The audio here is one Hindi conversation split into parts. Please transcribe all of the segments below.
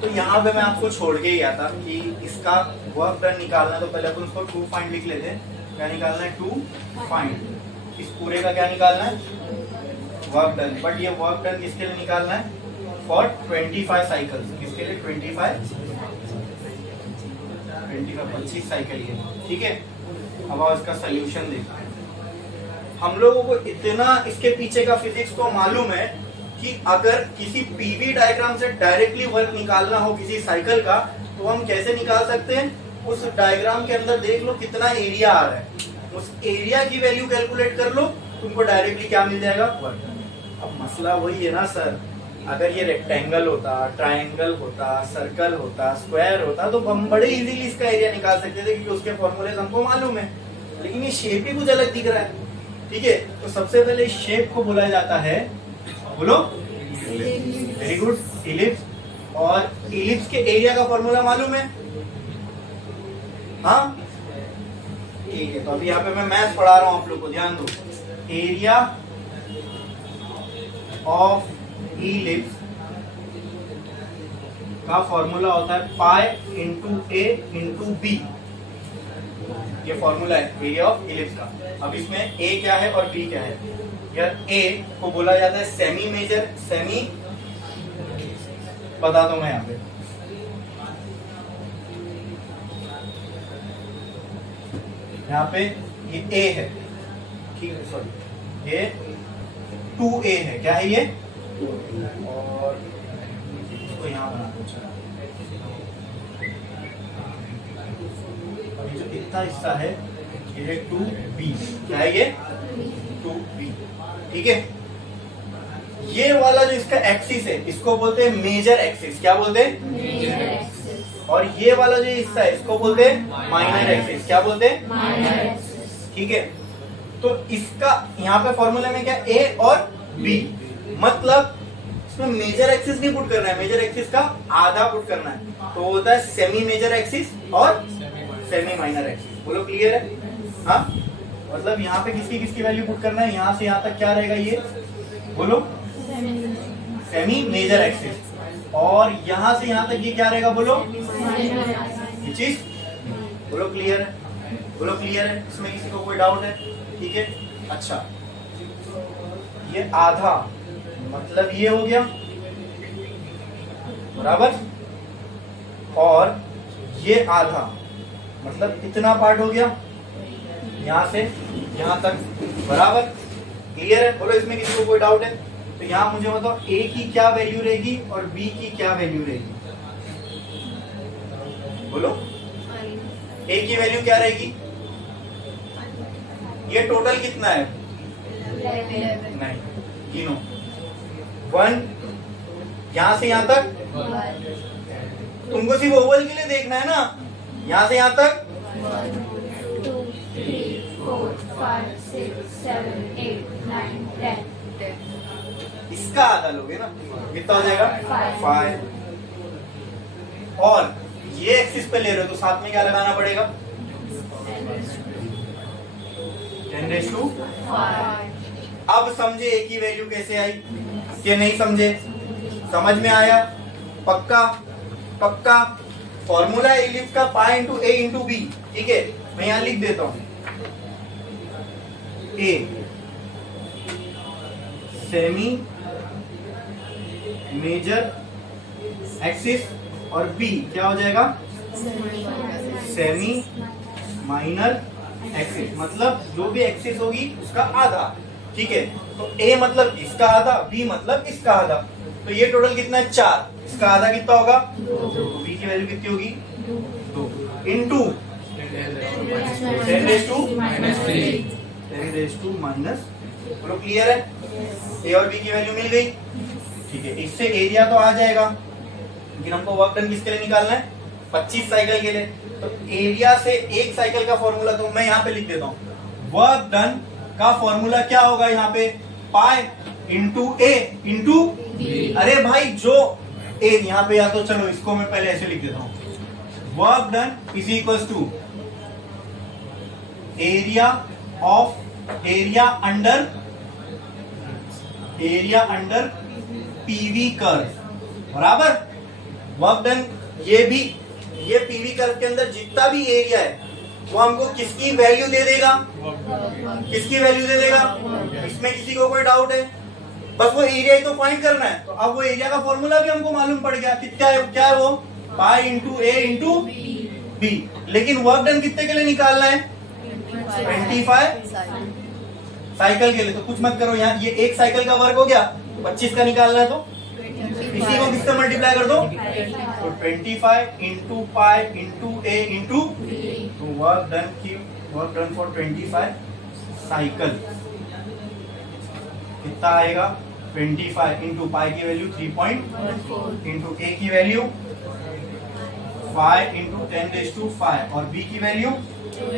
तो यहाँ पे मैं आपको छोड़ के ही गया था कि इसका वर्क डन निकालना, तो पहले अपन उसको टू फाइंड लिख लेते हैं। क्या निकालना है? To find. इस पूरे का क्या निकालना है? Work done. बट ये वर्क डन किसके लिए निकालना है? For 25 cycles. किसके लिए? 25 साइकिल ये। ठीक है, अब आओ इसका सोल्यूशन देखते हैं। हम लोगों को इतना इसके पीछे का फिजिक्स तो मालूम है कि अगर किसी पीवी डायग्राम से डायरेक्टली वर्क निकालना हो किसी साइकिल का, तो हम कैसे निकाल सकते हैं? उस डायग्राम के अंदर देख लो कितना एरिया आ रहा है, उस एरिया की वैल्यू कैलकुलेट कर लो, तुमको डायरेक्टली क्या मिल जाएगा? वर्क। अब मसला वही है ना सर, अगर ये रेक्टेंगल होता, ट्राइंगल होता, सर्कल होता, स्क्वायर होता, तो हम बड़े इजीली इसका एरिया निकाल सकते थे क्योंकि उसके फॉर्मूले हमको मालूम है। लेकिन ये शेप ही कुछ अलग दिख रहा है। ठीक है, तो सबसे पहले इस शेप को बोला जाता है, बोलो, वेरी गुड, इलिप्स। और इलिप्स के एरिया का फॉर्मूला मालूम है? हाँ, ठीक है। तो अभी यहाँ पे मैं मैथ पढ़ा रहा हूं, आप लोग को ध्यान दो। एरिया ऑफ इलिप्स का फॉर्मूला होता है पाई इंटू ए इंटू बी। ये फॉर्मूला है एरिया ऑफ इलिप्स का। अब इसमें ए क्या है और बी क्या है? यार ए को बोला जाता है सेमी मेजर, सेमी बता दो मैं यहाँ पे, यहाँ पे ये ए है, ठीक है, सॉरी ये 2a है। क्या है ये? और इसको यहाँ बना दो। अभी जो इतना हिस्सा है ये है 2b। क्या है ये? 2b। ठीक है, ये वाला जो इसका एक्सिस है इसको बोलते हैं मेजर एक्सिस। क्या बोलते हैं? Major axis. और ये वाला जो हिस्सा है इसको बोलते हैं माइनर एक्सिस। क्या बोलते हैं? Minor axis. ठीक है, तो इसका यहाँ पे फॉर्मूला में क्या? ए और बी। मतलब इसमें मेजर एक्सिस नहीं पुट करना है, मेजर एक्सिस का आधा पुट करना है, तो होता है सेमी मेजर एक्सिस और सेमी माइनर एक्सिस। बोलो क्लियर है? हाँ, मतलब यहाँ पे किसकी किसकी वैल्यू पुट करना है? यहाँ से यहाँ तक क्या रहेगा ये? बोलो, सेमी मेजर एक्सिस। और यहाँ से यहाँ तक ये क्या रहेगा? बोलो, ये चीज। बोलो क्लियर है? बोलो क्लियर है? इसमें किसी को कोई डाउट है? ठीक है, अच्छा, ये आधा मतलब ये हो गया बराबर, और ये आधा मतलब इतना पार्ट हो गया यहाँ से यहाँ तक बराबर। क्लियर है? बोलो, इसमें किसी को कोई डाउट है? तो यहाँ मुझे बताओ ए की क्या वैल्यू रहेगी और बी की क्या वैल्यू रहेगी? बोलो, ए की वैल्यू क्या रहेगी? ये टोटल कितना है? 11। नहीं, गिनो। 1 यहां से यहां तक, तुमको सिर्फ ओवल के लिए देखना है ना, यहां से यहां तक 1 2 3 4 5 6 7 8 9 10। इसका आधा लोगे ना, कितना हो जाएगा? 5। और ये एक्सिस पे ले रहे हो तो साथ में क्या लगाना पड़ेगा? 10⁵5। अब समझे ए की वैल्यू कैसे आई कि नहीं समझे? समझ में आया? पक्का? पक्का? फॉर्मूला है इलिप्स का पाई इंटू ए इंटू बी। ठीक है, मैं यहां लिख देता हूं, ए सेमी मेजर एक्सिस और बी क्या हो जाएगा? Semi minor axis. मतलब जो भी एक्सिस होगी उसका आधा। ठीक है, तो ए मतलब इसका आधा, बी मतलब इसका आधा, तो ये टोटल कितना है? 4। इसका आधा कितना होगा? 2। बी की वैल्यू कितनी होगी? 2 इंटू 10⁻⁻3। बोलो क्लियर है? ए और बी की वैल्यू मिल गई। ठीक है, इससे एरिया तो आ जाएगा, लेकिन हमको वर्क डन किसके लिए निकालना है? 25 साइकिल के लिए। तो एरिया से एक साइकिल का फॉर्मूला तो मैं यहाँ पे लिख देता हूँ। वर्क डन का फॉर्मूला क्या होगा यहाँ पे? पाई इंटू ए इंटू, अरे भाई जो ए यहाँ पे, या तो चलो इसको मैं पहले ऐसे लिख देता हूँ, work done is equal to area of area under PV curve बराबर। वर्क डन, ये पीवी कर्व के अंदर जितना भी एरिया है वो हमको किसकी वैल्यू दे देगा, किसकी वैल्यू दे देगा। इसमें किसी को कोई डाउट है? बस वो एरिया ही तो फाइंड करना है। तो अब वो एरिया का फॉर्मूला भी हमको मालूम पड़ गया, कितना है, क्या है वो, पाई इंटू ए इंटू बी। लेकिन वर्क डन कितने के लिए निकालना है, 25 साइकिल के लिए। तो कुछ मत करो, यहाँ ये एक साइकिल का वर्क हो गया, 25 का निकालना है तो इसी को किससे मल्टीप्लाई कर दो, तो 25 इंटू पाई इंटू ए इंटू, तो वर्क डन फॉर 25 साइकिल कितना आएगा, 25 इंटू पाई की वैल्यू 3 इंटू ए की वैल्यू 5 इंटू 10⁵ और बी की वैल्यू 2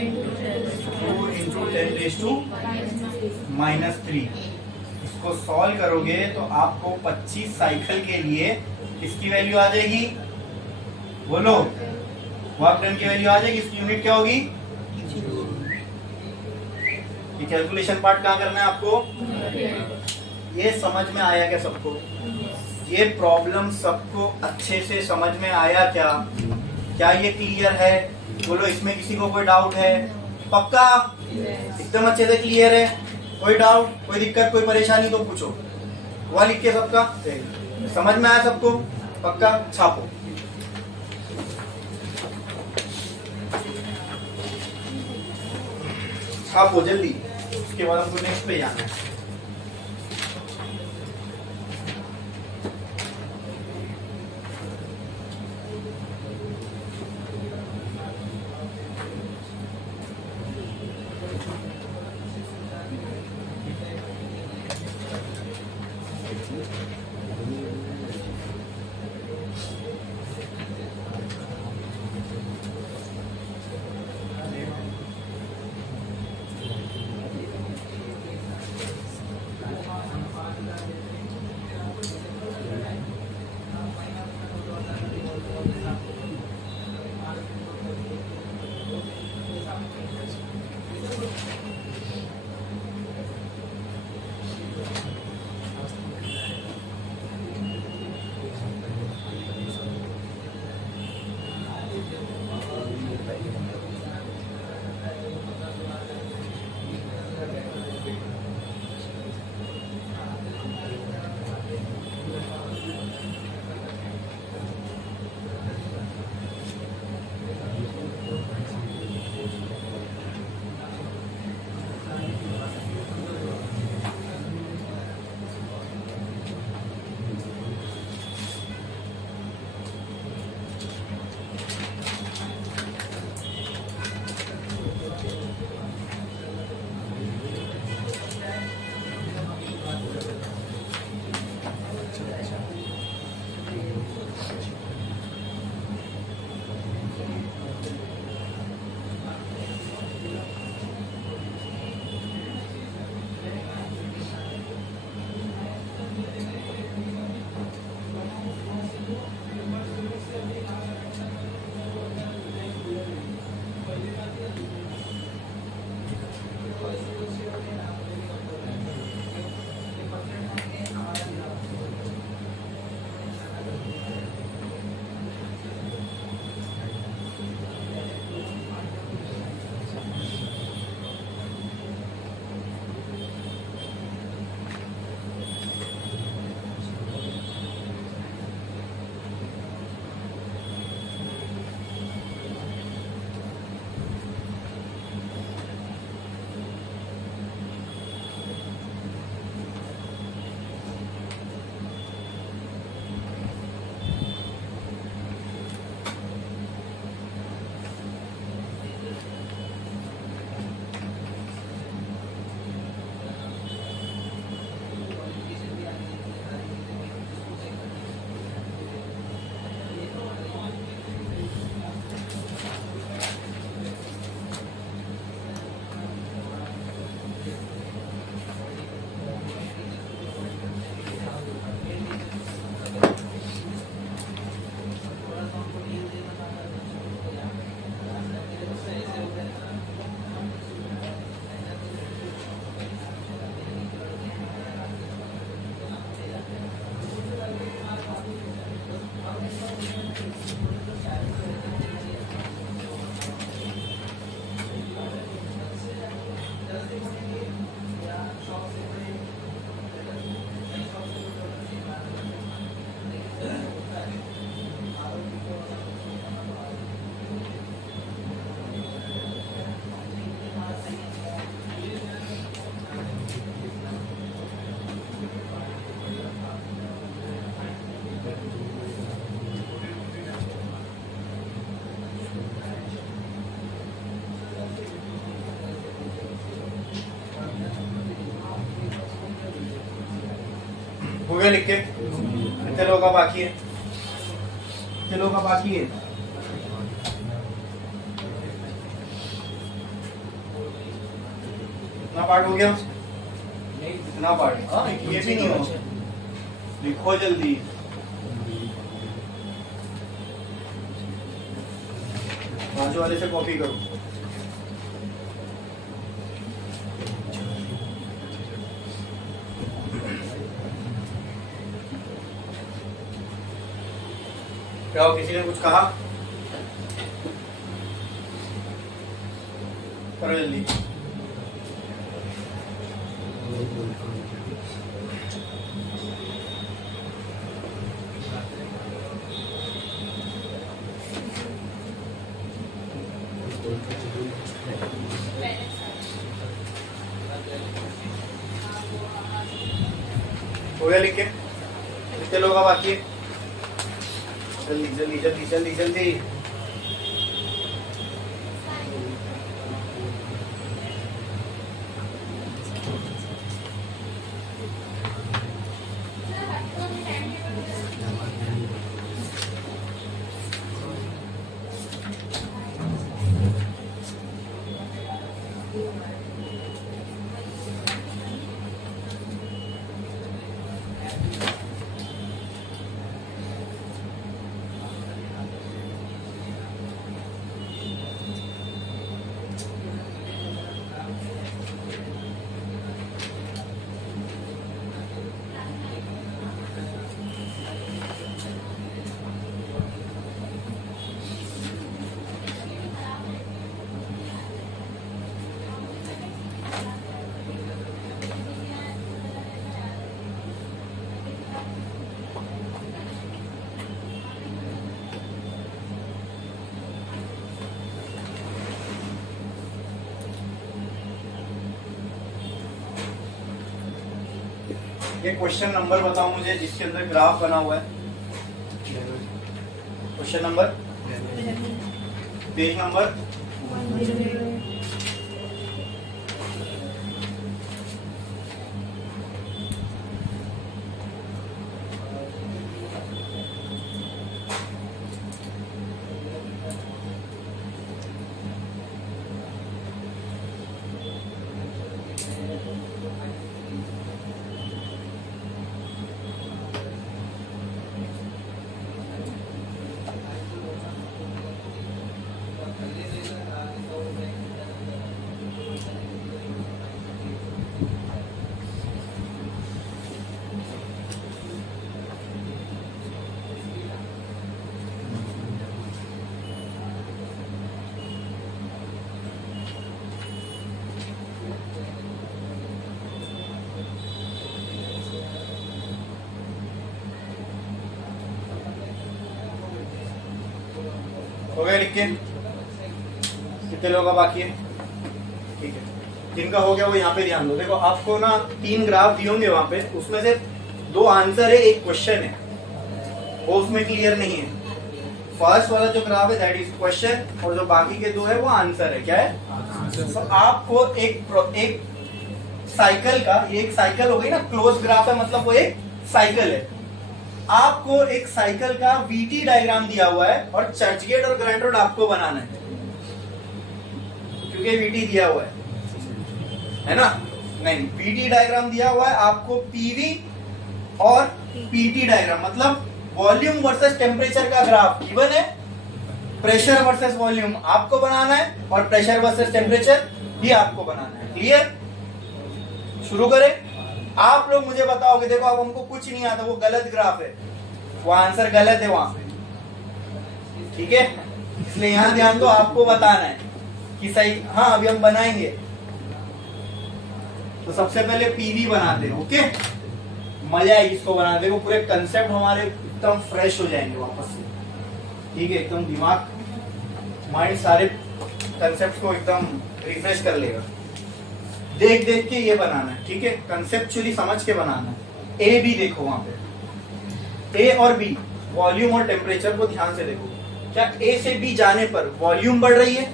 इंटू 10⁻³ इसको सॉल्व करोगे तो आपको 25 साइकिल के लिए किसकी वैल्यू आ जाएगी, बोलो, वर्क डन की वैल्यू आ जाएगी। इसकी यूनिट क्या होगी, ये कैलकुलेशन पार्ट कहाँ करना है आपको। ये समझ में आया क्या सबको, ये प्रॉब्लम सबको अच्छे से समझ में आया क्या, क्या ये क्लियर है, बोलो। इसमें किसी को कोई डाउट है, पक्का एकदम अच्छे से क्लियर है, कोई डाउट, कोई दिक्कत, कोई परेशानी तो पूछो। वह लिख के सबका समझ में आया सबको, पक्का छापो। छापो जल्दी, उसके बाद हमको नेक्स्ट पे जाना है। गया लिख के? कितने लोगों का बाकी है? कितने लोगों का बाकी है? कितना पार्ट हो गया? कितना पार्ट? हाँ, ये भी नहीं हो। लिखो जल्दी। बाजू वाले से कॉपी करो। क्या किसी ने कुछ कहा? करो जल्दी। हो गया लिख के? कितने लोगों का बाकी है? जल्दी जल्दी जल्दी जल्दी जल्दी। ये क्वेश्चन नंबर बताओ मुझे जिसके अंदर ग्राफ बना हुआ है। क्वेश्चन नंबर, पेज नंबर, हो गया लिख के? कितने लोगों का बाकी है? ठीक है, जिनका हो गया वो यहाँ पे ध्यान दो। देखो आपको ना 3 ग्राफ दिए होंगे वहां पे, उसमें से 2 आंसर है, 1 क्वेश्चन है, वो उसमें क्लियर नहीं है। फर्स्ट वाला जो ग्राफ है दैट इज क्वेश्चन, और जो बाकी के 2 है वो आंसर है। क्या है? तो आपको एक साइकिल का, ये एक साइकिल हो गई ना, क्लोज ग्राफ है मतलब वो एक साइकिल है। आपको एक साइकिल का वीटी डायग्राम दिया हुआ है और चर्चगेट और ग्रांट रोड आपको बनाना है, क्योंकि वीटी दिया हुआ है ना? नहीं, वीटी डायग्राम दिया हुआ है आपको, पीवी और पीटी डायग्राम मतलब वॉल्यूम वर्सेस टेम्परेचर का ग्राफ गिवन है, प्रेशर वर्सेस वॉल्यूम आपको बनाना है और प्रेशर वर्सेस टेम्परेचर भी आपको बनाना है। क्लियर? शुरू करें। आप लोग मुझे बताओगे, देखो अब हमको कुछ नहीं आता, वो गलत ग्राफ है, वो आंसर गलत है वहां पे, ठीक है? इसलिए यहां ध्यान दो, आपको बताना है कि सही। हाँ, अभी हम बनाएंगे, तो सबसे पहले पीवी बनाते हैं। ओके, मजा आएगी इसको बनाने। देखो पूरे कंसेप्ट हमारे एकदम फ्रेश हो जाएंगे वापस से, ठीक है? एकदम दिमाग, माइंड सारे कंसेप्ट को एकदम रिफ्रेश कर लेगा। देख देख के ये बनाना है, ठीक है? कंसेप्चुअली समझ के बनाना है। ए बी देखो वहां पे, ए और बी, वॉल्यूम और टेम्परेचर को ध्यान से देखो। क्या ए से बी जाने पर वॉल्यूम बढ़ रही है?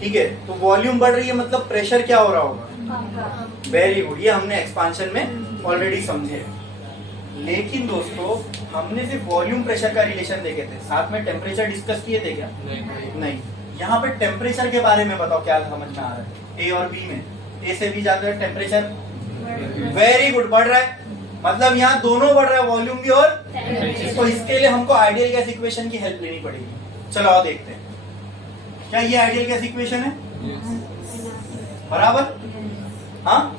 ठीक है, तो वॉल्यूम बढ़ रही है मतलब प्रेशर क्या हो रहा होगा? वेरी गुड, ये हमने एक्सपांशन में ऑलरेडी समझे। लेकिन दोस्तों हमने सिर्फ वॉल्यूम प्रेशर का रिलेशन देखे थे, साथ में टेम्परेचर डिस्कस किए थे क्या? नहीं। यहाँ पे टेम्परेचर के बारे में बताओ क्या समझ में आ रहा है? ए और बी में, ए से बी जाते हुए टेम्परेचर वेरी गुड बढ़ रहा है, मतलब यहाँ दोनों बढ़ रहा है, वॉल्यूम भी और तो इसके लिए हमको आइडियल गैस इक्वेशन की हेल्प लेनी पड़ेगी। चलो आओ देखते हैं, क्या ये आइडियल गैस इक्वेशन है? बराबर। हाँ,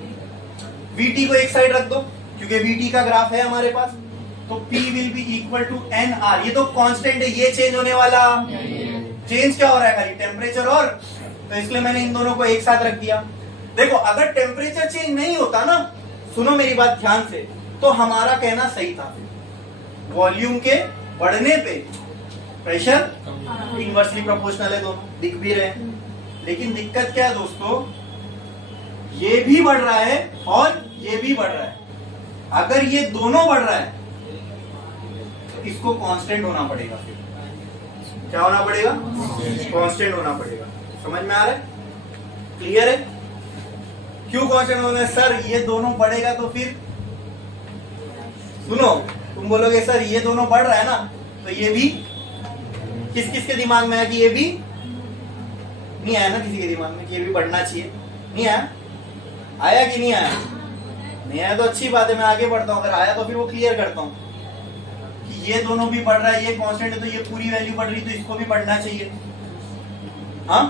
VT को एक साइड रख दो क्योंकि VT का ग्राफ है हमारे पास, तो P will be equal to NR। ये तो कांस्टेंट है, ये चेंज होने वाला, चेंज क्या हो रहा है? खाली टेम्परेचर और, तो इसलिए मैंने इन दोनों को एक साथ रख दिया। देखो अगर टेम्परेचर चेंज नहीं होता ना, सुनो मेरी बात ध्यान से, तो हमारा कहना सही था, वॉल्यूम के बढ़ने पे प्रेशर इनवर्सली प्रोपोर्शनल है, दोनों दिख भी रहे हैं। लेकिन दिक्कत क्या है दोस्तों, ये भी बढ़ रहा है और ये भी बढ़ रहा है। अगर ये दोनों बढ़ रहा है तो इसको कांस्टेंट होना पड़ेगा, फिर क्या होना पड़ेगा? कांस्टेंट होना पड़ेगा। समझ में आ रहा है? क्लियर है? क्यों कांस्टेंट होना है? सर ये दोनों बढ़ेगा तो फिर, सुनो तुम बोलोगे सर ये दोनों बढ़ रहा है ना, तो ये भी किस किस के दिमाग में आया कि ये भी नहीं आया ना किसी के दिमाग में कि ये भी बढ़ना चाहिए? नहीं आया? आया कि नहीं आया? नहीं आया तो अच्छी बात है, मैं आगे बढ़ता हूं। अगर आया तो फिर वो क्लियर करता हूं कि ये दोनों भी बढ़ रहा है, ये कांस्टेंट है तो ये पूरी वैल्यू बढ़ रही, तो इसको भी बढ़ना चाहिए। हाँ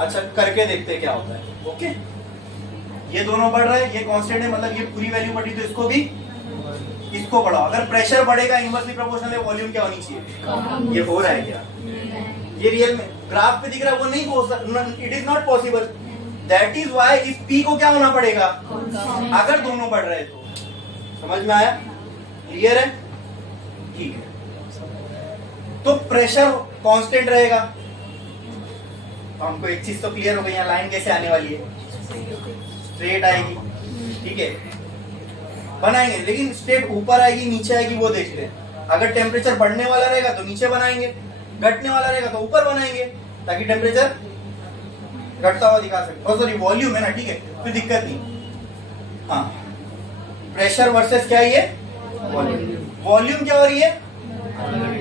अच्छा, करके देखते हैं क्या होता है। ओके, ये दोनों बढ़ रहा है, ये कांस्टेंट है, मतलब ये पूरी वैल्यू बढ़ रही, तो इसको भी, इसको बढ़ाओ। अगर प्रेशर बढ़ेगा इनवर्सली प्रोपोर्शनल है, वॉल्यूम क्या होनी चाहिए? ये हो रहा है क्या? ये रियल में ग्राफ पे दिख रहा है, वो नहीं हो सकता, it is not possible. That is why इस P को क्या होना पड़ेगा अगर दोनों बढ़ रहे तो। समझ में आया? क्लियर है? ठीक है, तो प्रेशर कांस्टेंट रहेगा। तो हमको एक चीज तो क्लियर हो गई, यहाँ लाइन कैसे आने वाली है? स्ट्रेट आएगी, ठीक है, बनाएंगे। लेकिन स्ट्रेट ऊपर आएगी नीचे आएगी वो देख ले। अगर टेम्परेचर बढ़ने वाला रहेगा तो नीचे बनाएंगे, घटने वाला रहेगा तो ऊपर बनाएंगे, ताकि टेम्परेचर घटता हुआ दिखा सकते। और सॉरी वॉल्यूम है ना, ठीक है, कोई दिक्कत नहीं। हाँ, प्रेशर वर्सेस क्या है ये? वॉल्यूम क्या हो रही है?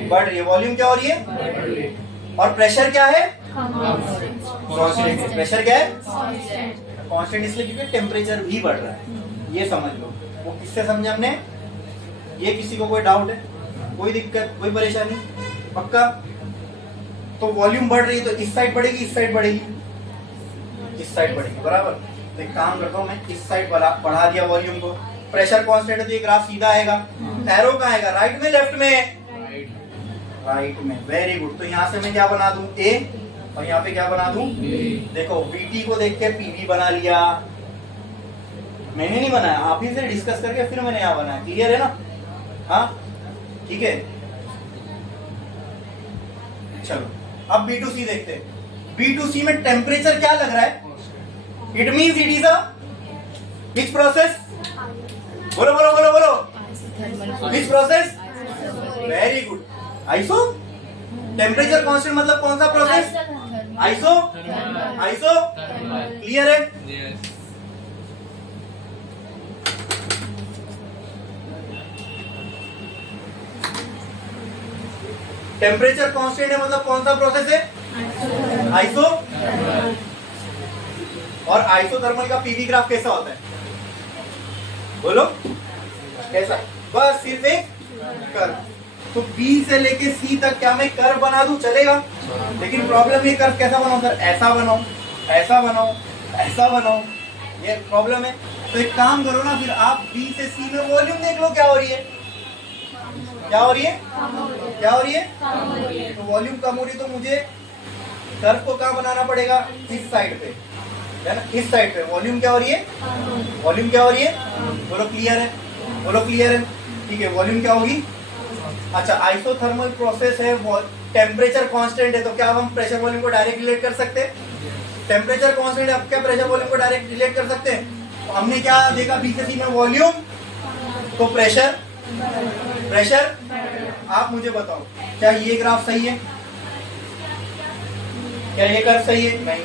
बढ़ रही है। वॉल्यूम क्या हो रही है? और प्रेशर क्या है? कांस्टेंट। प्रेशर क्या है? कांस्टेंट इसलिए क्योंकि टेम्परेचर भी बढ़ रहा है, ये समझ लो। वो किससे समझे हमने? ये किसी को कोई डाउट है? कोई दिक्कत, कोई परेशानी? पक्का? तो वॉल्यूम बढ़ रही है तो इस साइड बढ़ेगी, इस साइड बढ़ेगी, इस साइड बढ़ेगी, बराबर। तो एक काम करता हूँ, मैं इस साइड बढ़ा दिया वॉल्यूम को। प्रेशर कांस्टेंट है तो ये ग्राफ सीधा आएगा। एरो कहाँ आएगा? राइट में, लेफ्ट में? राइट में। Very good. तो यहाँ से मैं क्या बना दूं? ए, और यहाँ पे क्या बना दूं? देखो VT को देख के PV बना लिया। मैंने नहीं बनाया, आप ही से डिस्कस करके फिर मैंने यहाँ बनाया। क्लियर है ना? हाँ ठीक है। चलो अब B2C देखते हैं। B2C में टेम्परेचर क्या लग रहा है? It means it is a which process? बोलो बोलो बोलो बोलो, which process? Very good, iso. Temperature constant मतलब कौन सा प्रोसेस? आइसो। आइसो क्लियर है? टेम्परेचर कांस्टेंट है मतलब कौन सा प्रोसेस है? आइसो। और आइसोथर्मल का पीवी ग्राफ कैसा होता है? बोलो कैसा? बस सिर्फ एक कर्व। तो B से लेके C तक क्या मैं कर्व बना दूं? चलेगा। लेकिन प्रॉब्लम ये कर्व कैसा बनाऊं सर? ऐसा बनाऊं, ऐसा बनाऊं, ऐसा बनाऊं, ये प्रॉब्लम है। तो एक काम करो ना, फिर आप B से C में वॉल्यूम देख लो क्या हो रही है। क्या हो रही है? क्या हो रही है? तो वॉल्यूम कम हो रही है तो मुझे कर्व को कहाँ बनाना पड़ेगा? इस साइड पे, है ना, इस साइड पे। वॉल्यूम क्या हो रही है? वॉल्यूम क्या हो रही है? बोलो क्लियर है? बोलो क्लियर है? ठीक है, वॉल्यूम क्या होगी? अच्छा, आइसोथर्मल प्रोसेस है, टेम्परेचर कांस्टेंट है, तो क्या हम प्रेशर वॉल्यूम को डायरेक्ट रिलेट कर सकते हैं? टेम्परेचर कांस्टेंट है, अब क्या प्रेशर वॉल्यूम को डायरेक्ट रिलेट कर सकते हैं? तो हमने क्या देखा? B से C में वॉल्यूम तो प्रेशर। प्रेशर आप मुझे बताओ, क्या ये ग्राफ सही है? क्या ये कर्व सही है? नहीं।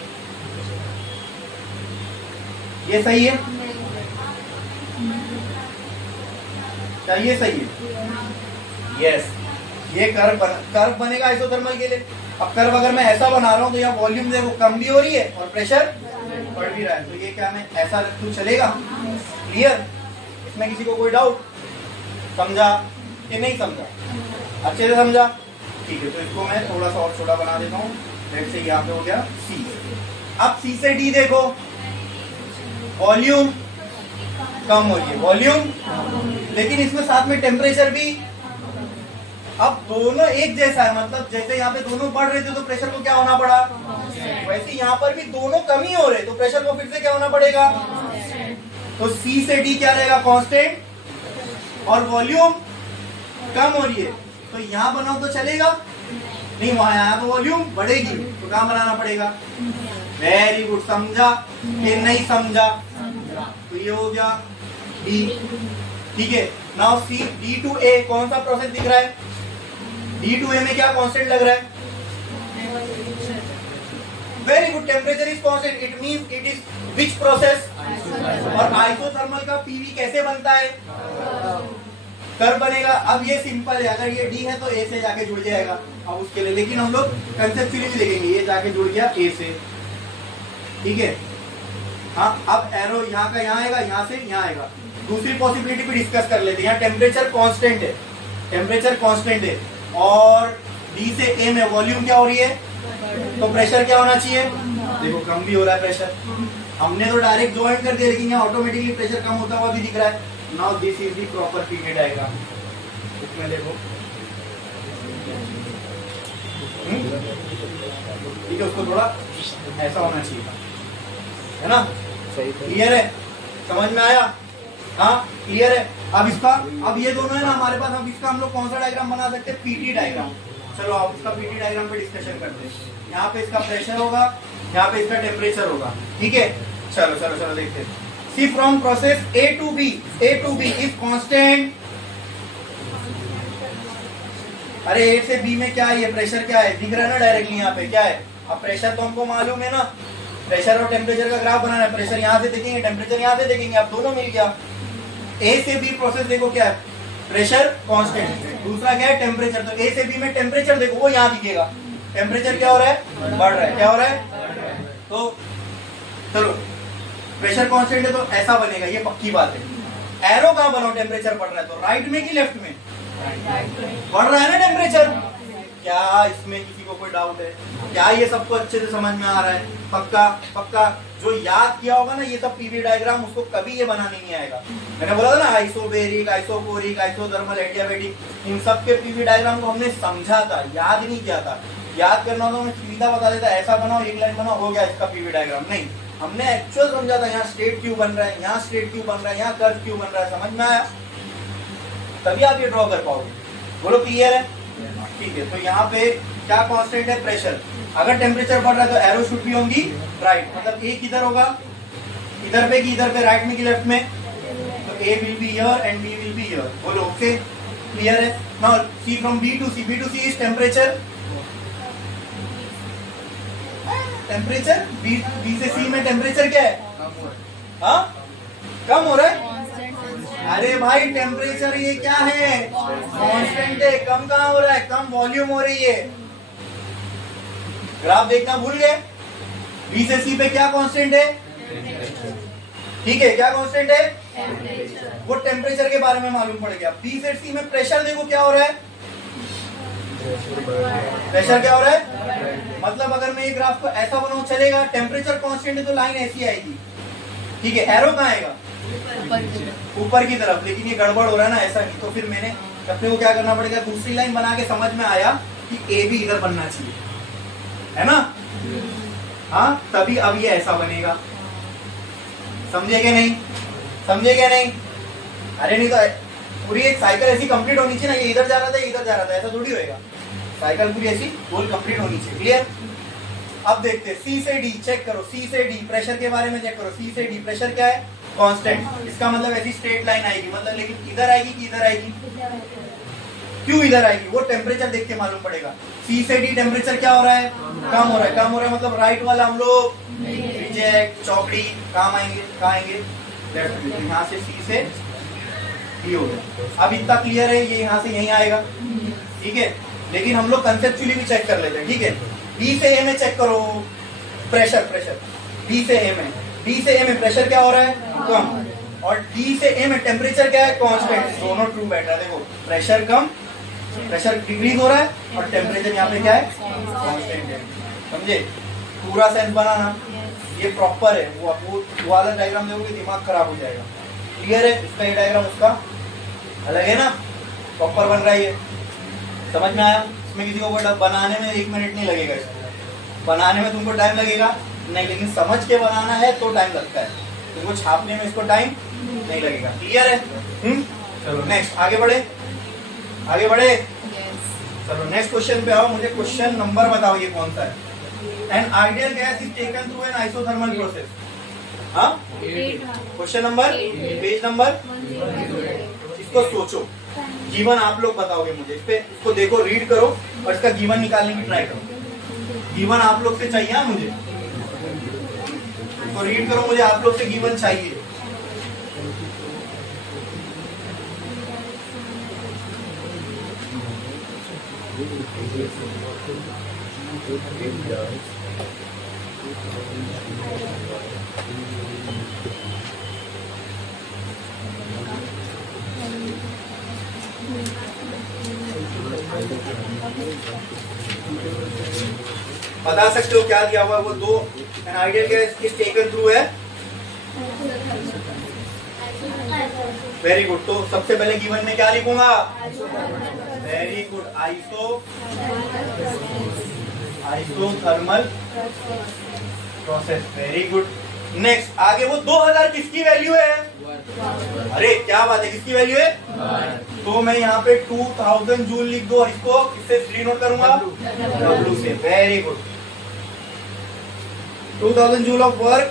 ये सही है क्या? ये सही है। यस, ये कर्व बनेगा आइसोथर्मल के लिए। अब कर्व अगर मैं ऐसा बना रहा हूँ तो यहाँ वॉल्यूम देखो कम भी हो रही है और प्रेशर बढ़ भी रहा है, तो ये क्या मैं ऐसा रखूँ चलेगा? क्लियर? इसमें किसी को कोई डाउट? समझा कि नहीं समझा? अच्छे से समझा? ठीक है, तो इसको मैं थोड़ा सा और छोटा बना देता हूँ। जैसे यहाँ पे हो गया सी। अब सी से डी देखो, वॉल्यूम कम हो रही है, वॉल्यूम, लेकिन इसमें साथ में टेम्परेचर भी। अब दोनों एक जैसा है, मतलब जैसे यहाँ पे दोनों बढ़ रहे थे तो प्रेशर को क्या होना पड़ा, वैसे यहाँ पर भी दोनों कम ही हो रहे तो प्रेशर को फिर से क्या होना पड़ेगा। तो सी से डी क्या रहेगा, कांस्टेंट, और वॉल्यूम कम हो रही है तो यहाँ बनाओ तो चलेगा नहीं, वहां यहाँ तो वॉल्यूम बढ़ेगी तो कहाँ बनाना पड़ेगा। वेरी गुड, समझा कि नहीं समझा? तो ये हो गया डी। ठीक है, नाउ सी डी टू ए कौन सा प्रोसेस दिख रहा है? डी टू ए में क्या कांस्टेंट लग रहा है? Very good, temperature is constant, it means it is which process? और आइसोथर्मल का पीवी कैसे बनता है? कर्व बनेगा। अब ये सिंपल है, अगर ये डी है तो ए से जाके जुड़ जाएगा अब उसके लिए, लेकिन हम लोग कंसेप्चुअली भी देखेंगे, ये जाके जुड़ गया ए से। ठीक है, हाँ, अब एरो यहाँ का यहाँ आएगा, यहाँ से यहाँ आएगा। दूसरी पॉसिबिलिटी भी डिस्कस कर लेते हैं। यहाँ टेम्परेचर कांस्टेंट है, टेम्परेचर कांस्टेंट है, और डी से ए में वॉल्यूम क्या हो रही है, तो प्रेशर क्या होना चाहिए? देखो कम भी हो रहा है प्रेशर, हमने तो डायरेक्ट ज्वाइन कर दिया, लेकिन यहाँ ऑटोमेटिकली प्रेशर कम होता हुआ भी दिख रहा है। Now this is the proper PV diagram. इसमें देखो, ठीक है, उसको थोड़ा ऐसा होना चाहिए था, है ना? सही, क्लियर है? समझ में आया? हाँ, क्लियर है? अब इसका, अब ये दोनों है ना हमारे पास, अब इसका हम लोग कौन सा डायग्राम बना सकते हैं? PT diagram. चलो आप उसका पीटी डायग्राम पे डिस्कशन करते हैं। यहाँ पे इसका प्रेशर होगा, यहाँ पे इसका टेम्परेचर होगा। ठीक है, चलो चलो चलो देखते हैं। C from process A to B is constant. अरे ए से बी में क्या है, ये प्रेशर क्या है दिख रहा है ना डायरेक्टली यहाँ पे क्या है। अब प्रेशर तो हमको मालूम है ना, प्रेशर और टेम्परेचर का ग्राफ बनाना है। प्रेशर यहाँ से देखेंगे, टेम्परेचर यहाँ से देखेंगे, अब दोनों मिल गया। ए से बी प्रोसेस देखो क्या है, प्रेशर कांस्टेंट, दूसरा क्या है टेम्परेचर। तो ए से बी में टेम्परेचर देखो वो यहाँ दिखेगा, टेम्परेचर क्या हो रहा है, बढ़ रहा है। क्या हो रहा है? तो चलो प्रेशर कांस्टेंट है तो ऐसा बनेगा, ये पक्की बात है। एरो कहाँ बनाओ, टेम्परेचर बढ़ रहा है तो राइट में कि लेफ्ट में? बढ़ रहा है ना टेम्परेचर। क्या इसमें किसी को कोई डाउट है? क्या ये सबको अच्छे से समझ में आ रहा है? पक्का पक्का। जो याद किया होगा ना ये सब पीवी डायग्राम, उसको कभी ये बनाने नहीं आएगा। मैंने बोला था ना आइसोबेरिक, आइसोकोरिक, आइसोथर्मल, एडियाबेटिक, इन सब के पीवी डायग्राम को हमने समझा था, याद नहीं किया था। याद करना हो तो मैं सीधा बता देता, ऐसा बनाओ, एक लाइन बनाओ, हो गया इसका पीवी डायग्राम। नहीं, हमने एक्चुअल समझा था, यहाँ स्ट्रेट क्यों बन रहा है, यहाँ स्ट्रेट क्यों बन रहा है, यहाँ कर्व क्यों बन रहा है, समझ में आया? तभी आप ये ड्रॉ कर पाओगे। बोलो क्लियर है? ठीक है, तो यहाँ पे क्या कांस्टेंट है, प्रेशर। अगर टेम्परेचर बढ़ रहा है तो arrow should be on the right, मतलब ए किधर होगा, इधर पे कि इधर पे, राइट में कि लेफ्ट में? तो A will be here and B will be here. बोलो ओके, क्लियर है? Now C from B to C is temperature. Temperature B से सी में टेम्परेचर क्या है? हाँ, कम हो रहा है। अरे भाई टेम्परेचर ये क्या है, कांस्टेंट है। कम कहाँ हो रहा है, कम वॉल्यूम हो रही है। ग्राफ देखना भूल गए? बी से सी पे क्या कांस्टेंट है? ठीक है, क्या कांस्टेंट है? वो टेम्परेचर के बारे में मालूम पड़ गया। बी से सी में प्रेशर देखो क्या हो रहा है, प्रेशर क्या हो रहा है। मतलब अगर मैं ये ग्राफ को ऐसा बनाऊं चलेगा, टेम्परेचर कांस्टेंट है तो लाइन ऐसी आएगी। ठीक है, एरो कहाँ आएगा, ऊपर की तरफ। लेकिन ये गड़बड़ हो रहा है ना, ऐसा नहीं। तो फिर मैंने अपने को क्या करना पड़ेगा, दूसरी लाइन बना के समझ में आया कि ए भी इधर बनना चाहिए, है ना? हाँ, तभी अब ये ऐसा बनेगा। समझे क्या नहीं? समझे क्या नहीं? अरे नहीं तो पूरी एक साइकिल ऐसी कंप्लीट होनी चाहिए ना, ये इधर जा रहा था, इधर जा रहा था, ऐसा थोड़ी होएगा। साइकिल पूरी ऐसी गोल कंप्लीट होनी चाहिए। क्लियर? अब देखते सी से डी, चेक करो। सी से डी प्रेशर के बारे में चेक करो। सी से डी प्रेशर क्या है, कांस्टेंट। इसका मतलब ऐसी स्ट्रेट लाइन आएगी, मतलब लेकिन इधर आएगी कि इधर आएगी? क्यों इधर आएगी, वो टेम्परेचर देख के मालूम पड़ेगा। सी से डी टेम्परेचर क्या हो रहा है, कम हो रहा है। कम हो रहा है मतलब राइट वाला हम लोग रिजेक्ट, चौकड़ी काम आएंगे, कहाँ आएंगे? लेफ्ट में। यहाँ से सी से डी हो गया। अब इतना क्लियर है, ये यहाँ से यहीं आएगा, ठीक है। लेकिन हम लोग कंसेप्चुअली भी चेक कर लेते हैं, ठीक है। बी से ए में चेक करो प्रेशर, बी से ए में, बी से ए में प्रेशर क्या हो रहा है? कम। और डी से ए में टेम्परेचर क्या है? कांस्टेंट। दोनों ट्रू बैठा है। देखो प्रेशर कम, प्रेशर डिक्रीज हो रहा है और टेम्परेचर यहाँ पे क्या है? कांस्टेंट है। समझे? पूरा सेंस बनाना, ये प्रॉपर है। वो वाला डायग्राम देखोगे दिमाग खराब हो जाएगा। क्लियर है? इसका ये डायग्राम उसका अलग है ना, प्रॉपर बन रहा है ये। समझ में आया? इसमें किसी को बनाने में 1 मिनट नहीं लगेगा। इसको बनाने में तुमको टाइम लगेगा नहीं, लेकिन समझ के बनाना है तो टाइम लगता है। तुमको छापने में इसको टाइम नहीं लगेगा। क्लियर है? चलो नेक्स्ट, आगे बढ़े, आगे बढ़े। चलो नेक्स्ट क्वेश्चन पे आओ। मुझे क्वेश्चन नंबर बताओ, ये कौन सा है? N ideal gas is taken through an isothermal process. हाँ, क्वेश्चन नंबर, पेज नंबर। इसको सोचो, जीवन आप लोग बताओगे मुझे। इस पे इसको देखो, रीड करो और इसका जीवन निकालने की ट्राई करो। जीवन आप लोग से चाहिए मुझे, इसको रीड करो, मुझे आप लोग से जीवन चाहिए। बता सकते हो क्या दिया हुआ है? वो दो an ideal gas is taken through है। Very good. तो सबसे पहले गिवन में क्या लिखूंगा? Very good, isothermal process. Very good. Next, आगे वो 2000 किसकी वैल्यू है? अरे क्या बात है, किसकी वैल्यू है? तो मैं यहाँ पे 2000 जूल लिख दो और इसको किससे डिनोट करूंगा? W से। Very good. 2000 joule of work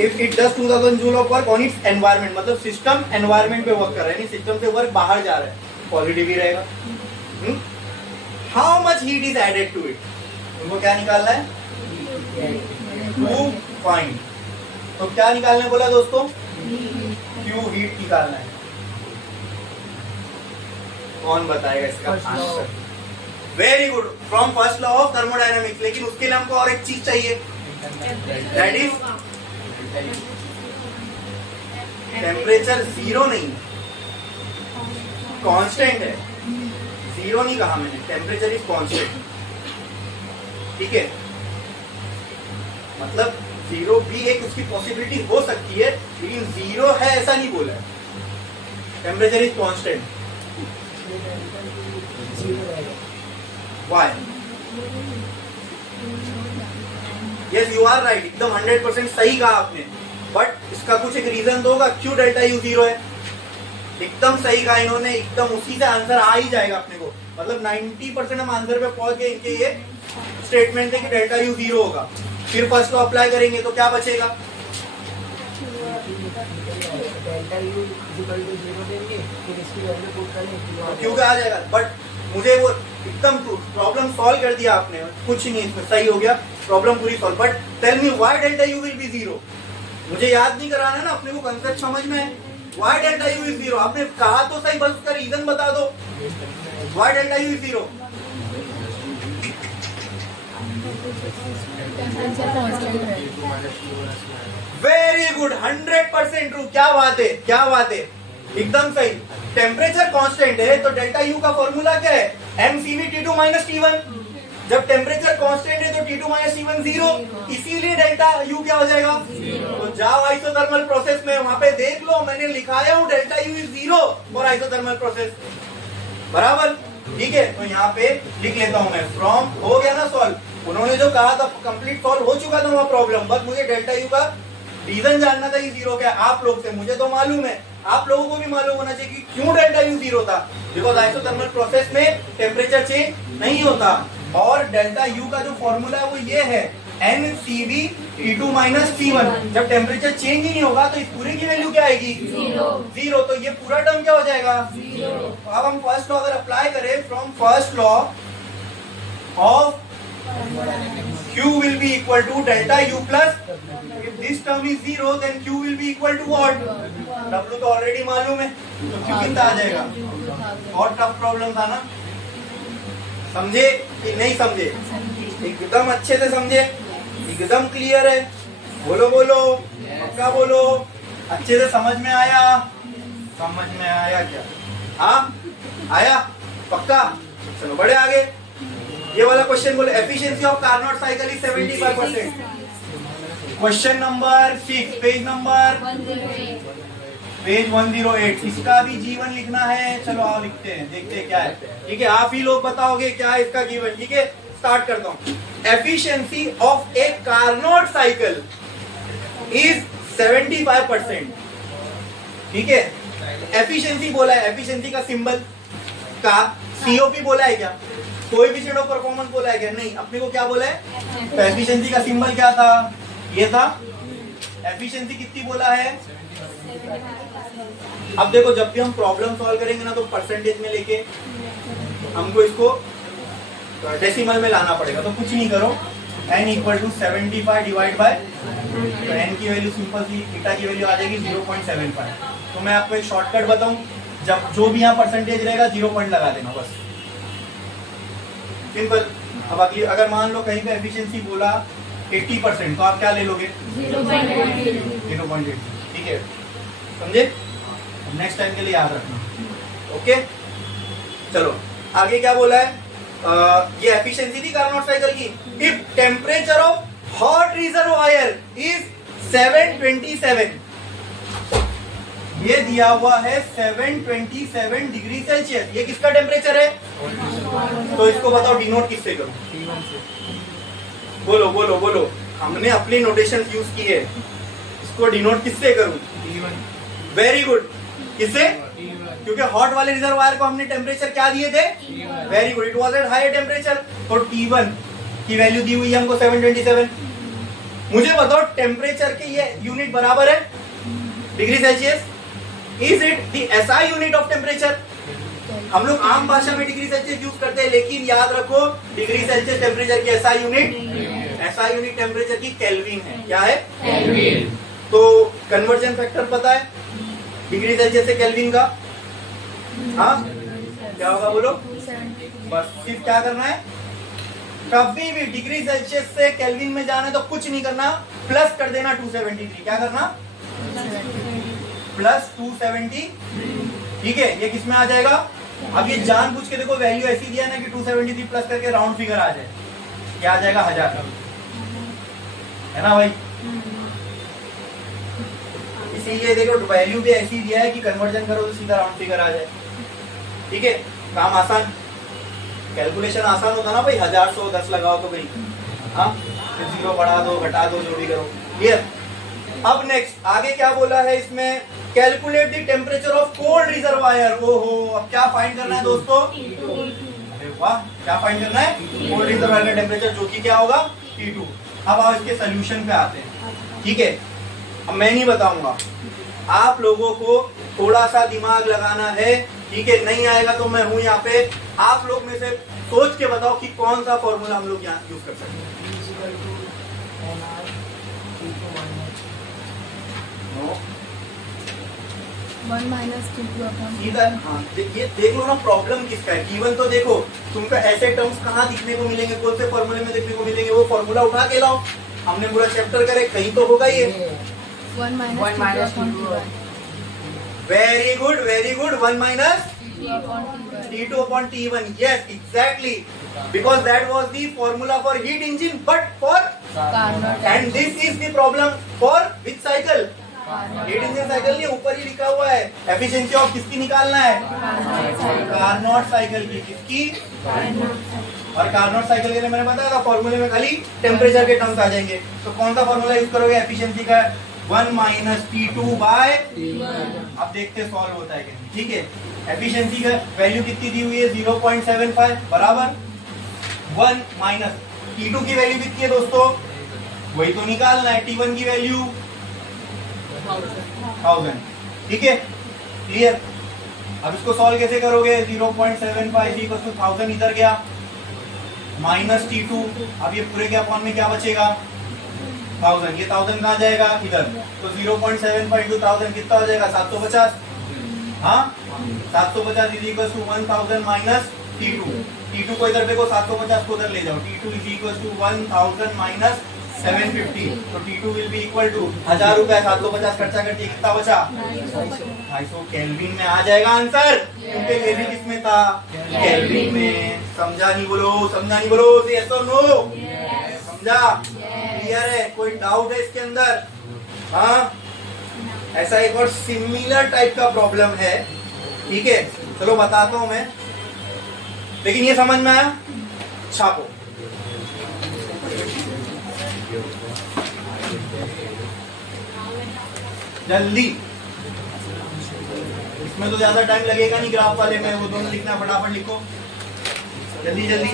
if it does 2000 joule of work on its environment, मतलब सिस्टम एनवायरमेंट पे वर्क कर रहा है, नहीं सिस्टम से वर्क बाहर जा रहा है, पॉजिटिव ही रहेगा। How much heat is added to it? उनको क्या निकालना है? To find. तो क्या निकालने बोला दोस्तों? क्यू हीट निकालना है। कौन बताएगा इसका answer? Very good, from first law of thermodynamics. लेकिन उसके लिए हमको और एक चीज चाहिए, दैट इज टेम्परेचर। जीरो नहीं, कांस्टेंट है। जीरो नहीं कहा मैंने, टेम्परेचर इज कांस्टेंट। ठीक है, मतलब जीरो भी एक उसकी पॉसिबिलिटी हो सकती है, लेकिन जीरो है ऐसा नहीं बोला है। Temperature is constant. Why? Yes you are right, एकदम 100% सही कहा आपने, बट इसका कुछ एक रीजन तो होगा क्यों डेल्टा यू जीरो है। एकदम सही कहा इन्होंने, एकदम उसी से आंसर आ ही जाएगा अपने को। मतलब 90% हम आंसर पे पहुंच गए। इनके ये स्टेटमेंट है कि डेल्टा यू जीरो होगा। फिर फर्स्ट लॉ अप्लाई करेंगे तो क्या बचेगा? क्यों क्या आ जाएगा? बट मुझे वो एकदम प्रॉब्लम सॉल्व कर दिया आपने, कुछ नहीं इसमें, सही हो गया, प्रॉब्लम पूरी solve. But tell me why delta U will be zero? मुझे याद नहीं कराना ना, अपने को कंसेप्ट समझ में है। Why delta you is zero? आपने कहा तो सही, बस उसका रीजन बता दो। Why delta you is zero? Very good, 100% true. क्या बात है, क्या बात है, एकदम सही। टेम्परेचर कांस्टेंट है तो डेल्टा यू का फॉर्मूला क्या है? mCv T2 minus T1। जब टेम्परेचर कांस्टेंट है तो T2 माइनस T1 जीरो, इसीलिए डेल्टा यू क्या हो जाएगा? तो जाओ आइसोथर्मल प्रोसेस में, वहां पे देख लो, मैंने लिखाया हूं delta U is zero for isothermal process. बराबर, ठीक है। तो यहाँ पे लिख लेता हूं मैं, फ्रॉम, हो गया ना सॉल्व। उन्होंने जो कहा था कंप्लीट सॉल्व हो चुका था वहां प्रॉब्लम, बस मुझे डेल्टा यू का रीजन जानना था कि जीरो क्या। आप लोग से मुझे तो मालूम है, आप लोगों को भी मालूम होना चाहिए कि क्यों डेल्टा यू जीरो था। बिकॉज आइसोथर्मल प्रोसेस में टेम्परेचर चेंज नहीं होता, और डेल्टा यू का जो फॉर्मूला है वो ये है nCv T2 माइनस T1। जब टेम्परेचर चेंज ही नहीं होगा तो इस पूरे की वैल्यू क्या आएगी? जीरो। तो ये पूरा टर्म क्या हो जाएगा? तो अब हम फर्स्ट लॉ अगर अप्लाई करें, from first law of Q will be equal to delta U plus, if this term is 0 then Q will be equal to what? W तो ऑलरेडी मालूम है, तो Q कितना आ जाएगा? और टफ प्रॉब्लम था ना, समझे कि नहीं समझे? एकदम अच्छे से समझे, एकदम क्लियर है, बोलो बोलो, पक्का बोलो, अच्छे से समझ में आया? समझ में आया क्या? हाँ आया पक्का? चलो बढ़े आगे। ये वाला क्वेश्चन बोले efficiency of Carnot cycle is 75%। Question number 6, page number 108। इसका भी जीवन लिखना है, चलो आओ लिखते हैं, देखते हैं क्या है। ठीक है, आप ही लोग बताओगे क्या है इसका जीवन। ठीक है, स्टार्ट करता हूं। Efficiency of A Carnot cycle is 75%। ठीक है, एफिशिएंसी बोला है, एफिशिएंसी का सिंबल का सीओपी बोला है क्या? कोई भी शेड ऑफ परफॉर्मेंस बोला है क्या? नहीं, अपने को क्या बोला है? तो एफिशिएंसी का सिंबल क्या था? ये था। एफिशिएंसी कितनी बोला है? अब देखो, जब भी हम प्रॉब्लम सॉल्व करेंगे ना तो परसेंटेज में लेके हमको इसको डेसिमल में लाना पड़ेगा। तो कुछ नहीं करो, n equal to 75 divide by, तो n की वैल्यू सिंपल सी थीटा की वैल्यू आ जाएगी 0.75। तो मैं आपको एक शॉर्टकट बताऊं, जब जो भी यहाँ परसेंटेज रहेगा 0 पॉइंट लगा देना बस, सिंपल। अब अगर मान लो कहीं पे एफिशिएंसी बोला 80%, तो आप क्या ले लोगे? 0.8। ठीक है, समझे? नेक्स्ट टाइम के लिए याद रखना। ओके, चलो आगे क्या बोला है? ये एफिशिएंसी थी कार्नोट साइकिल की। If temperature of hot reservoir is 727, ये दिया हुआ है 727 डिग्री सेल्सियस, ये किसका टेम्परेचर है? तो इसको बताओ डिनोट किससे करूं? बोलो बोलो बोलो, हमने अपनी नोटेशन यूज की है, इसको डिनोट किससे करूं? वेरी गुड, किससे? क्योंकि हॉट वाले रिजर्वायर को हमने टेम्परेचर क्या दिए थे? Very good, it was at high temperature. तो T1 की वैल्यू दी हुई है हमको 727। मुझे बताओ टेम्परेचर के ये यूनिट बराबर है degree Celsius. Is it the SI unit of temperature? हम लोग आम भाषा में डिग्री सेल्सियस यूज करते हैं, लेकिन याद रखो डिग्री सेल्सियस टेम्परेचर की SI यूनिट टेम्परेचर की केल्विन है। क्या है? केल्विन। तो कन्वर्जन फैक्टर पता है डिग्री सेल्सियस से केल्विन का? हाँ, क्या होगा बोलो? बस सिर्फ क्या करना है, कभी भी डिग्री सेल्सियस से केल्विन में जाना है तो कुछ नहीं करना, प्लस कर देना 273। क्या करना? प्लस 270। ठीक है, ये किस में आ जाएगा? अब ये जान पूछ के देखो, वैल्यू ऐसी दिया ना कि 273 प्लस करके राउंड फिगर आ जाए, क्या आ जाएगा? 1000, है ना भाई? इसीलिए देखो वैल्यू भी ऐसी दिया है कि कन्वर्जन करो तो सीधा राउंड फिगर आ जाए। ठीक है, काम आसान, कैलकुलेशन आसान होता ना भाई, 1000 100 10 लगाओ तो भाई, हाँ, फिर 0 बढ़ा दो घटा दो जो भी करो। क्लियर? अब नेक्स्ट आगे क्या बोला है इसमें? Calculate the temperature of cold reservoir. ओहो, अब क्या फाइंड करना है दोस्तों? अरे वाह, क्या फाइंड करना है? कोल्ड रिजर्वायर का टेम्परेचर, जो कि क्या होगा? T2। अब आप इसके सोल्यूशन पे आते हैं। ठीक है, अब मैं नहीं बताऊंगा, आप लोगों को थोड़ा सा दिमाग लगाना है। ठीक है, नहीं आएगा तो मैं हूं यहाँ पे, आप लोग में से सोच के बताओ कि कौन सा फॉर्मूला हम लोग यहाँ यूज कर सकते हैं। हाँ, ये देख लो ना प्रॉब्लम किसका है। T1 तो देखो, तुमको ऐसे टर्म्स कहाँ दिखने को मिलेंगे, कौन से फॉर्मूले में देखने को मिलेंगे? वो फॉर्मूला उठा के लाओ, हमने पूरा चैप्टर करे, कहीं तो होगा ये। 1 minus very good, very good. 1 minus T2 upon T1. Yes, exactly. Because that was the formula for heat engine, but for Carnot. and this is the problem for which cycle? Heat engine cycle नहीं, ऊपर ही लिखा हुआ है। एफिशिएंसी ऑफ किसकी निकालना है? कार्नोट साइकिल की। किसकी? और कार्नोट साइकिल के लिए मैंने बताया था फॉर्मूले में खाली टेम्परेचर के टर्म्स आ जाएंगे। तो कौन सा फॉर्मूला यूज करोगे एफिशिएंसी का? 1 माइनस T2 बाय। अब देखते हैं सॉल्व होता है क्या। ठीक है, एफिशिएंसी का वैल्यू कितनी दी हुई है? 0.75 बराबर 1 माइनस T2 की वैल्यू कितनी है दोस्तों? वही तो निकालना है। T1 की वैल्यू 1000। ठीक है, क्लियर? अब इसको सॉल्व कैसे करोगे? 0.75 1000 इधर गया, माइनस T2। अब ये पूरे के अपॉन में क्या बचेगा 1000, ये 1000 कहाँ जाएगा इधर, तो 0.75 into 1000 कितना हो जाएगा 750। हाँ 750 is equal to 1000 minus T2। T2 को इधर देखो, 750 को उधर ले जाओ, T2 is equal to 1000 minus 750, तो T2 will be equal to 1000 रुपए। 750 खर्चा करके कितना बचा 250 केल्विन में आ जाएगा आंसर, क्योंकि केल्विन किसमें था केल्विन में। समझा नहीं बोलो, समझा नहीं बोलो, यस और नो, समझा क्लियर है, कोई डाउट है इसके अंदर। हाँ ऐसा एक और सिमिलर टाइप का प्रॉब्लम है, ठीक है चलो बताता हूं मैं, लेकिन ये समझ में आया, छापो। जल्दी, इसमें तो ज्यादा टाइम लगेगा नहीं, ग्राफ वाले में वो दोनों लिखना, फटाफट लिखो जल्दी जल्दी।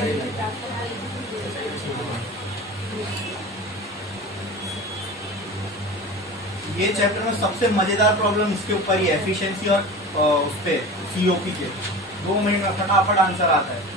ये चैप्टर में सबसे मजेदार प्रॉब्लम इसके ऊपर ही है, एफिशिएंसी और उस पे सीओपी के। 2 मिनट में फटाफट आंसर आता है।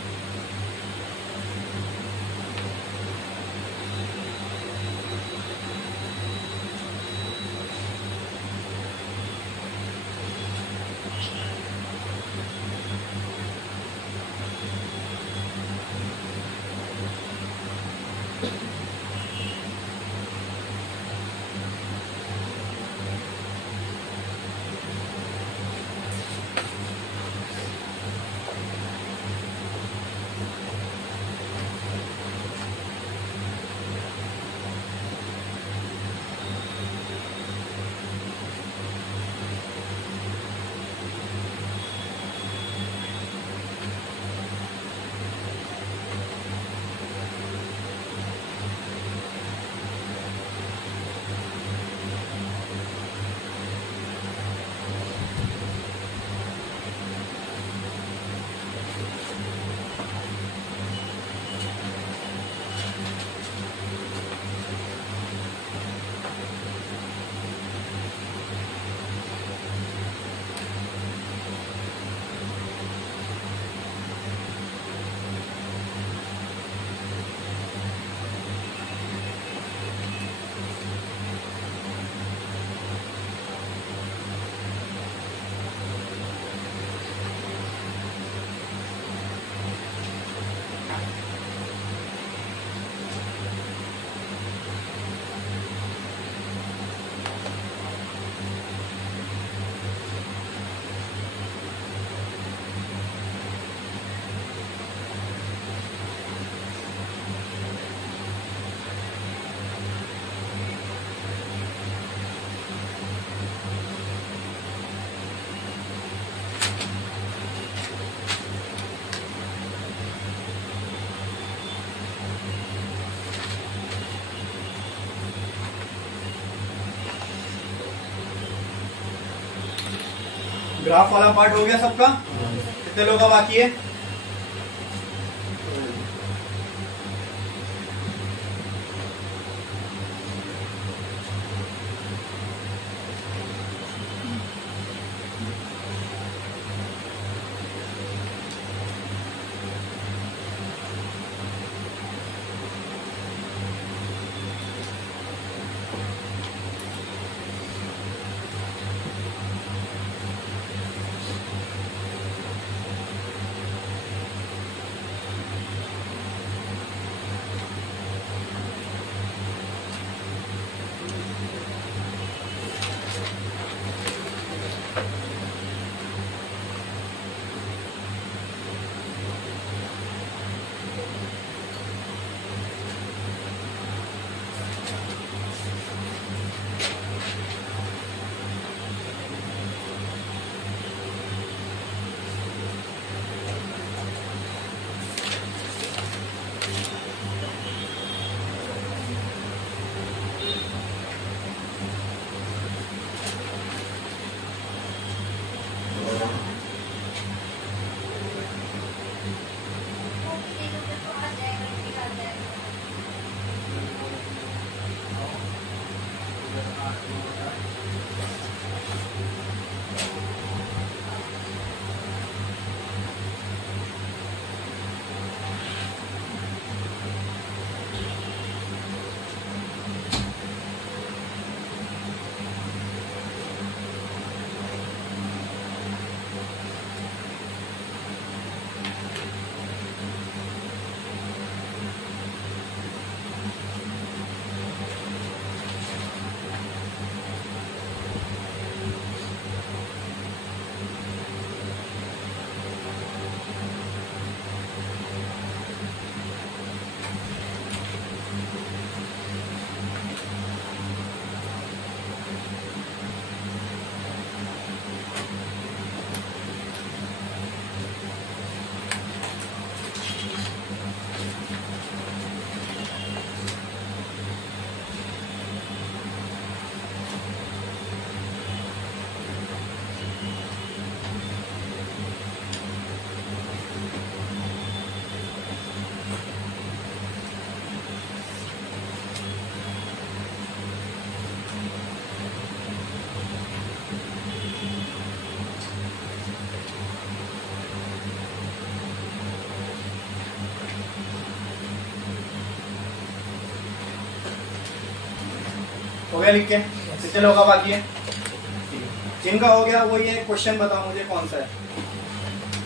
ग्राफ वाला पार्ट हो गया सबका, कितने लोगों का बाकी है? हो गया लिख के? कितने लोगों का बाकी है? जिनका हो गया वो ये क्वेश्चन बताओ मुझे कौन सा है।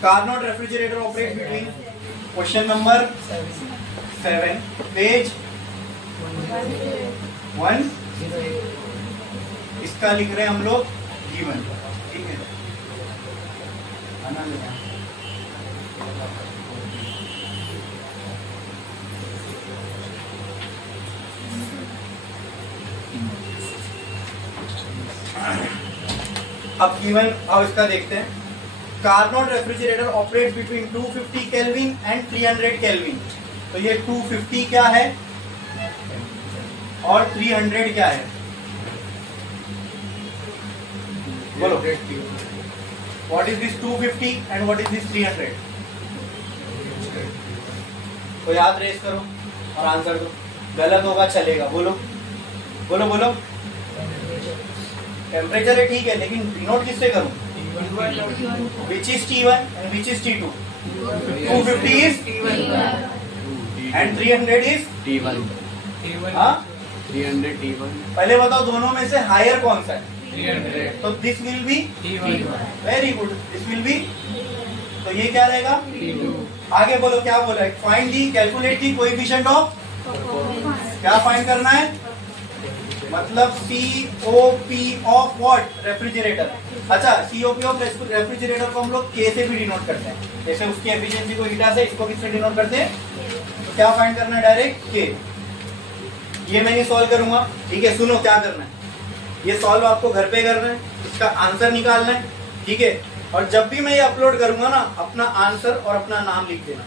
Carnot refrigerator operate between, question number 7, page 1, इसका लिख रहे हैं हम लोग गिवन, ठीक है। अब गिवन, अब इसका देखते हैं। Carnot refrigerator operate between 250 kelvin and 300 kelvin. तो ये 250 क्या है और 300 क्या है? बोलो, what is this 250 and what is this 300? तो याद रेस करो और आंसर दो। गलत होगा चलेगा, बोलो बोलो बोलो। टेम्परेचर है ठीक है, लेकिन डिनोट किससे करूं? Which is T1 and which is T2? 250 is and 300 is T1. हाँ 300 T1. पहले बताओ दोनों में से हायर कौन सा है? 300. तो this will be T1. Very good, this will be, तो ये क्या रहेगा? T2. आगे बोलो क्या बोला है? Find the, calculate the coefficient of, क्या फाइंड करना है? मतलब COP ऑफ व्हाट? रेफ्रिजरेटर। अच्छा, COP ऑफ रेफ्रिजरेटर को हम लोग K से भी डिनोट करते हैं, जैसे उसकी एफिशिएंसी को ईटा से, इसको किससे डिनोट करते हैं? तो क्या फाइंड करना है? Direct K। ये मैं नहीं सॉल्व करूंगा, ठीक है। सुनो क्या करना है, ये सॉल्व आपको घर पे करना है, इसका आंसर निकालना है, ठीक है। और जब भी मैं ये अपलोड करूंगा ना, अपना आंसर और अपना नाम लिख देना,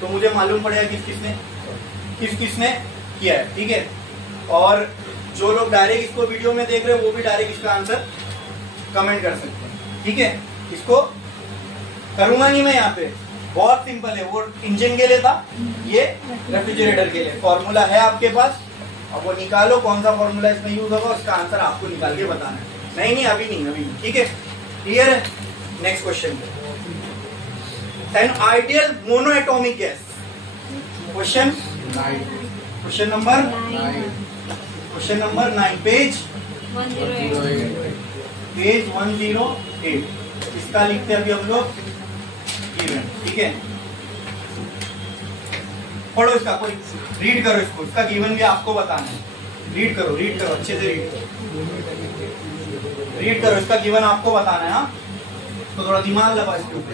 तो मुझे मालूम पड़ेगा किस किसने किया है, ठीक है। और जो लोग डायरेक्ट इसको वीडियो में देख रहे हैं वो भी डायरेक्ट इसका आंसर कमेंट कर सकते हैं, ठीक है। इसको करूंगा नहीं मैं यहाँ पे, बहुत सिंपल है। वो इंजन के लिए था, ये रेफ्रिजरेटर के लिए। फॉर्मूला है आपके पास, अब वो निकालो कौन सा फॉर्मूला इसमें यूज होगा, उसका आंसर आपको निकाल के बताना है। नहीं अभी नहीं, ठीक है। क्लियर है? Next question, N ideal monoatomic gas. Question number 9, page 108। इसका लिखते हैं अभी हम लोग गिवन, ठीक है। पढ़ो इसका, कोई रीड करो इसको, इसका गिवन भी आपको बताना है। रीड करो अच्छे से रीड करो, इसका गिवन आपको बताना है। हाँ, तो थोड़ा दिमाग लगा इसके ऊपर।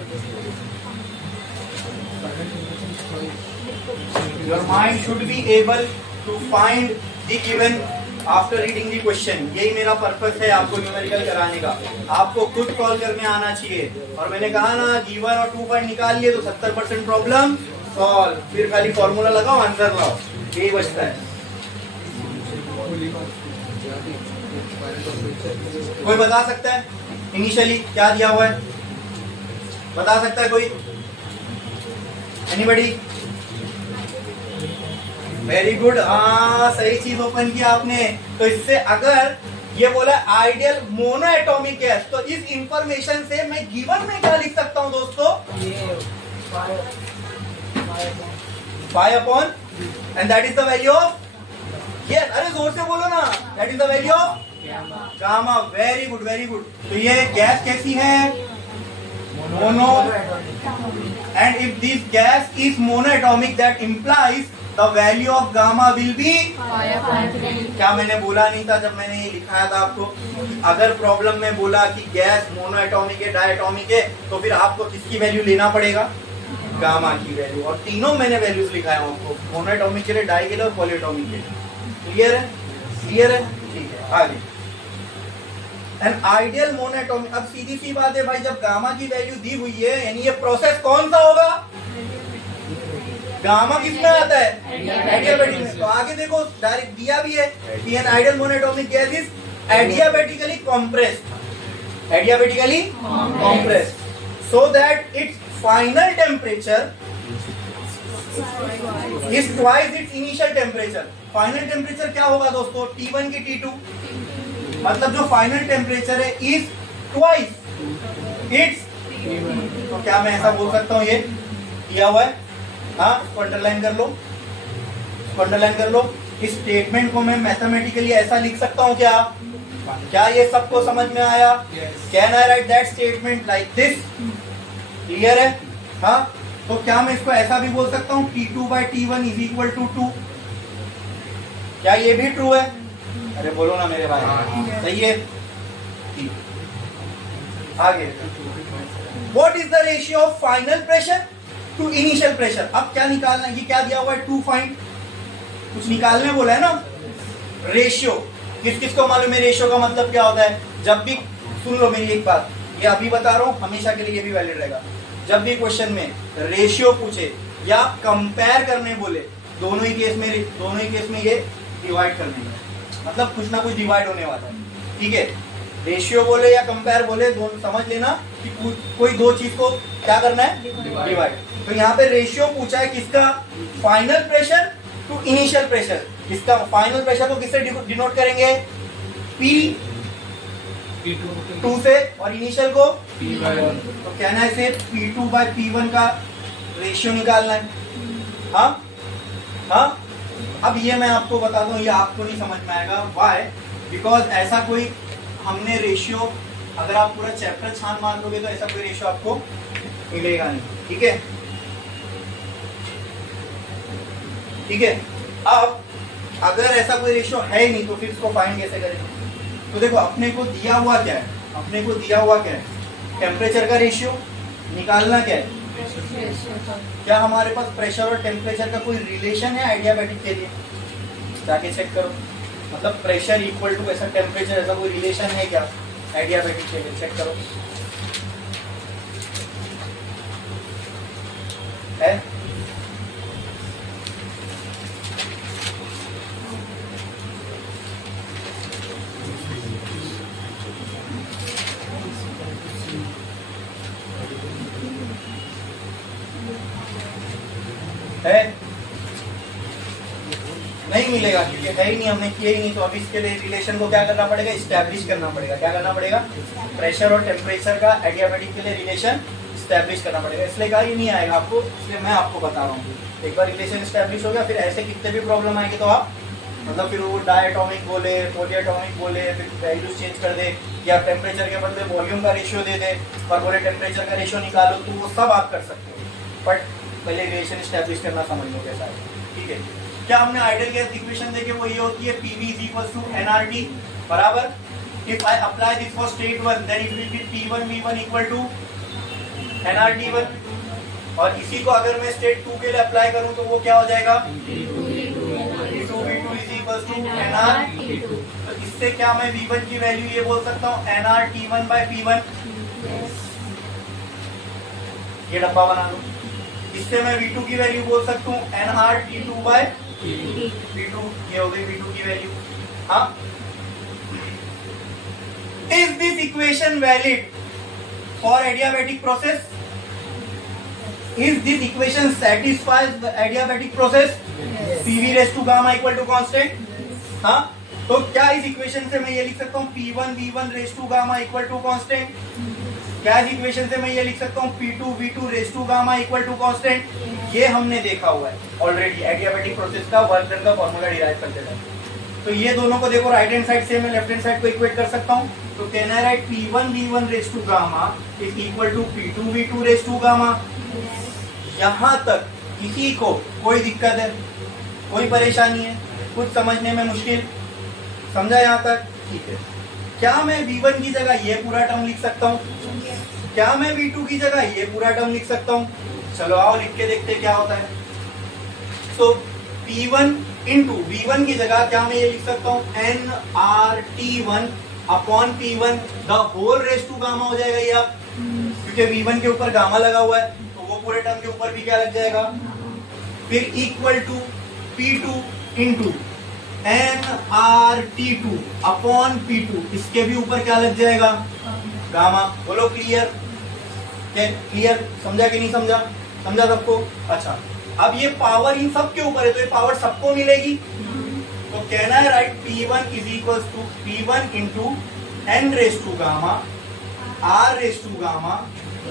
Your mind should be able to find the given after reading the question। यही मेरा पर्पस है आपको न्यूमेरिकल कराने का। आपको खुद कॉल करने आना चाहिए। और मैंने कहा ना, गिवन और 2 पॉइंट निकाल लिए तो 70% प्रॉब्लम सॉल्व। फिर खाली फॉर्मूला लगाओ, आंसर लाओ, यही बचता है। कोई बता सकता है इनिशियली क्या दिया हुआ है? बता सकता है कोई? एनीबडी? वेरी गुड, हाँ सही चीज ओपन किया आपने। तो इससे अगर ये बोला आइडियल मोनोएटॉमिक गैस, तो इस इंफॉर्मेशन से मैं गिवन में क्या लिख सकता हूं दोस्तों? 5 upon, and that is the value of, yes, अरे जोर से बोलो ना, that is the value of gamma. Very good very good. तो ये गैस कैसी है? Mono. And if this gas is monoatomic, that implies the value of gamma will be, क्या मैंने बोला नहीं था जब मैंने ये लिखाया था आपको? अगर प्रॉब्लम में बोला कि गैस मोनोएटॉमिक है, डायटॉमिक है, तो फिर आपको किसकी वैल्यू लेना पड़ेगा? गामा की वैल्यू। और तीनों मैंने वैल्यूज लिखाया हूँ आपको, मोनोएटॉमिक के लिए, डाई के लिए और पॉलीएटॉमिक के लिए। क्लियर है? ठीक है, आगे। एन आइडियल मोनोएटॉमिक, अब सीधी सी बात है भाई, जब गामा की वैल्यू दी हुई है, यानी ये प्रोसेस कौन सा होगा? गामा किसमें आता है? एडियाबैटिक में। तो आगे देखो डायरेक्ट दिया भी है कि an ideal monoatomic gas is adiabatically compressed, so that its final temperature is twice its initial temperature. Final temperature क्या होगा दोस्तों? T1 की T2, मतलब जो फाइनल टेम्परेचर है इज ट्वाइस इट्स। तो क्या मैं ऐसा बोल सकता हूँ? ये दिया हुआ है, हाँ, अंडरलाइन कर लो, इस स्टेटमेंट को मैं मैथमेटिकली ऐसा लिख सकता हूँ क्या? क्या ये सबको समझ में आया? Can I right that statement like this? Clear है? हाँ, तो क्या मैं इसको ऐसा भी बोल सकता हूँ T2 by T1 is equal to 2? क्या ये भी ट्रू है? अरे बोलो ना मेरे भाई, सही है? आगे, what is the ratio of final pressure to initial pressure? अब क्या निकालना है? ये क्या दिया हुआ है? टू फाइंड, कुछ निकालने बोला है ना। रेशियो किस किस को मालूम है? रेशियो का मतलब क्या होता है? जब भी, सुन लो मेरी एक बात, ये अभी बता रहा हूं, हमेशा के लिए ये भी वैलिड रहेगा। जब भी क्वेश्चन में रेशियो पूछे या कंपेयर करने बोले, दोनों ही केस में ये डिवाइड करने का, मतलब कुछ ना कुछ डिवाइड होने वाला है, ठीक है? रेशियो बोले या कंपेयर बोले, दोनों समझ लेना कि कोई दो चीज को क्या करना है? डिवाइड। तो यहाँ पे रेशियो पूछा है किसका? Final pressure to initial pressure. इसका फाइनल प्रेशर को किससे डिनोट करेंगे? P2 से, और इनिशियल को P1। तो कहना है से P2 by P1 का रेशियो निकालना है। हाँ हाँ, अब ये मैं आपको बता दूं, ये आपको नहीं समझ में आएगा। व्हाई? बिकॉज ऐसा कोई हमने रेशियो, अगर आप पूरा चैप्टर छान मार दोगे तो ऐसा कोई रेशियो आपको मिलेगा नहीं, ठीक है? ठीक है, अब अगर ऐसा कोई रेशियो है ही नहीं तो फिर इसको फाइंड कैसे करेंगे? तो देखो, अपने को दिया हुआ क्या है? अपने को दिया हुआ क्या है? टेम्परेचर का रेशियो निकालना क्या है? क्या हमारे पास प्रेशर और टेम्परेचर का कोई रिलेशन है एडियाबैटिक के लिए? जाके चेक करो, मतलब प्रेशर इक्वल टू ऐसा टेम्परेचर, ऐसा कोई रिलेशन है क्या एडियाबैटिक के लिए? चेक करो, है? है? नहीं मिलेगा, क्योंकि है ही नहीं, हमने किया ही नहीं। तो अब इसके लिए रिलेशन को क्या करना पड़ेगा? इस्टेब्लिश करना पड़ेगा। क्या करना पड़ेगा? प्रेशर और टेम्परेचर का एडियाबैटिक के लिए रिलेशन इस्टेब्लिश करना पड़ेगा। इसलिए कहा ये नहीं आएगा आपको, इसलिए मैं आपको बता रहा हूँ। एक बार रिलेशन इस्टेब्लिश हो गया, फिर ऐसे कितने भी प्रॉब्लम आएंगे तो आप, मतलब फिर वो डायटोमिक बोले, पॉलीएटोमिक बोले, फिर वैल्यूज चेंज कर दे, या टेम्परेचर के बदले वॉल्यूम का रेशियो दे दे और बोले टेम्परेचर का रेशियो निकालो, तो वो सब आप कर सकते हो। बट पहले रिलेशन इस्टेब्लिश करना समझ लो कैसा है, ठीक है? क्या हमने आइडियल गैस इक्वेशन देखे, वो ये होती है PV is equals to nRT बराबर। If I apply this for state 1 then it will be P1V1 equal to nRT1, और इसी को अगर मैं स्टेट 2 के लिए अप्लाई करूं तो वो क्या हो जाएगा? P2V2 is equals to nRT2। तो इससे क्या मैं V1 की वैल्यू ये बोल सकता हूँ nRT1 by P1? ये डब्बा बना लो। इससे मैं V2 की वैल्यू बोल सकता हूँ nRT2 by P2। ये हो गई V2 की वैल्यू। हाँ, is this equation valid for adiabatic process? Is this equation satisfies the adiabatic process? PV raised to gamma equal to constant? हाँ, तो क्या इस इक्वेशन से मैं ये लिख सकता हूँ P1V1 raised to gamma equal to constant? क्या इस इक्वेशन से मैं ये लिख सकता हूँ P2V2 raised to gamma equal to constant? ये हमने देखा हुआ है ऑलरेडी, एडियाबैटिक प्रोसेस का वर्क डन का फॉर्मूला डिराइव करते थे। तो ये दोनों को देखो, राइट हैंड साइड से मैं लेफ्ट हैंड साइड को इक्वेट कर सकता हूँ। तो can I write P1V1 raised to gamma is equal to P2V2 raised to gamma? यहाँ तक किसी को कोई दिक्कत है? कोई परेशानी है? कुछ समझने में मुश्किल? समझा यहाँ तक? ठीक है। क्या मैं V1 की जगह ये पूरा टर्म लिख सकता हूँ? क्या मैं V2 की जगह ये पूरा टर्म लिख सकता हूँ? चलो आओ लिख के देखते क्या होता है। तो P1 इंटू V1 की जगह क्या मैं ये लिख सकता हूँ nRT1 upon P1 the whole raise to gamma हो जाएगा ये अब, क्योंकि V1 के ऊपर गामा लगा हुआ है तो वो पूरे टर्म के ऊपर भी क्या लग जाएगा? फिर equal to P2 into nRT2 upon P2, इसके भी ऊपर क्या लग जाएगा? गामा। बोलो क्लियर? क्लियर? समझा कि नहीं समझा? समझा सबको? अच्छा, अब ये पावर इन सब के ऊपर है तो ये पावर सबको मिलेगी। तो कहना है right P1 is equal to P1 into n raise to gamma R raise to gamma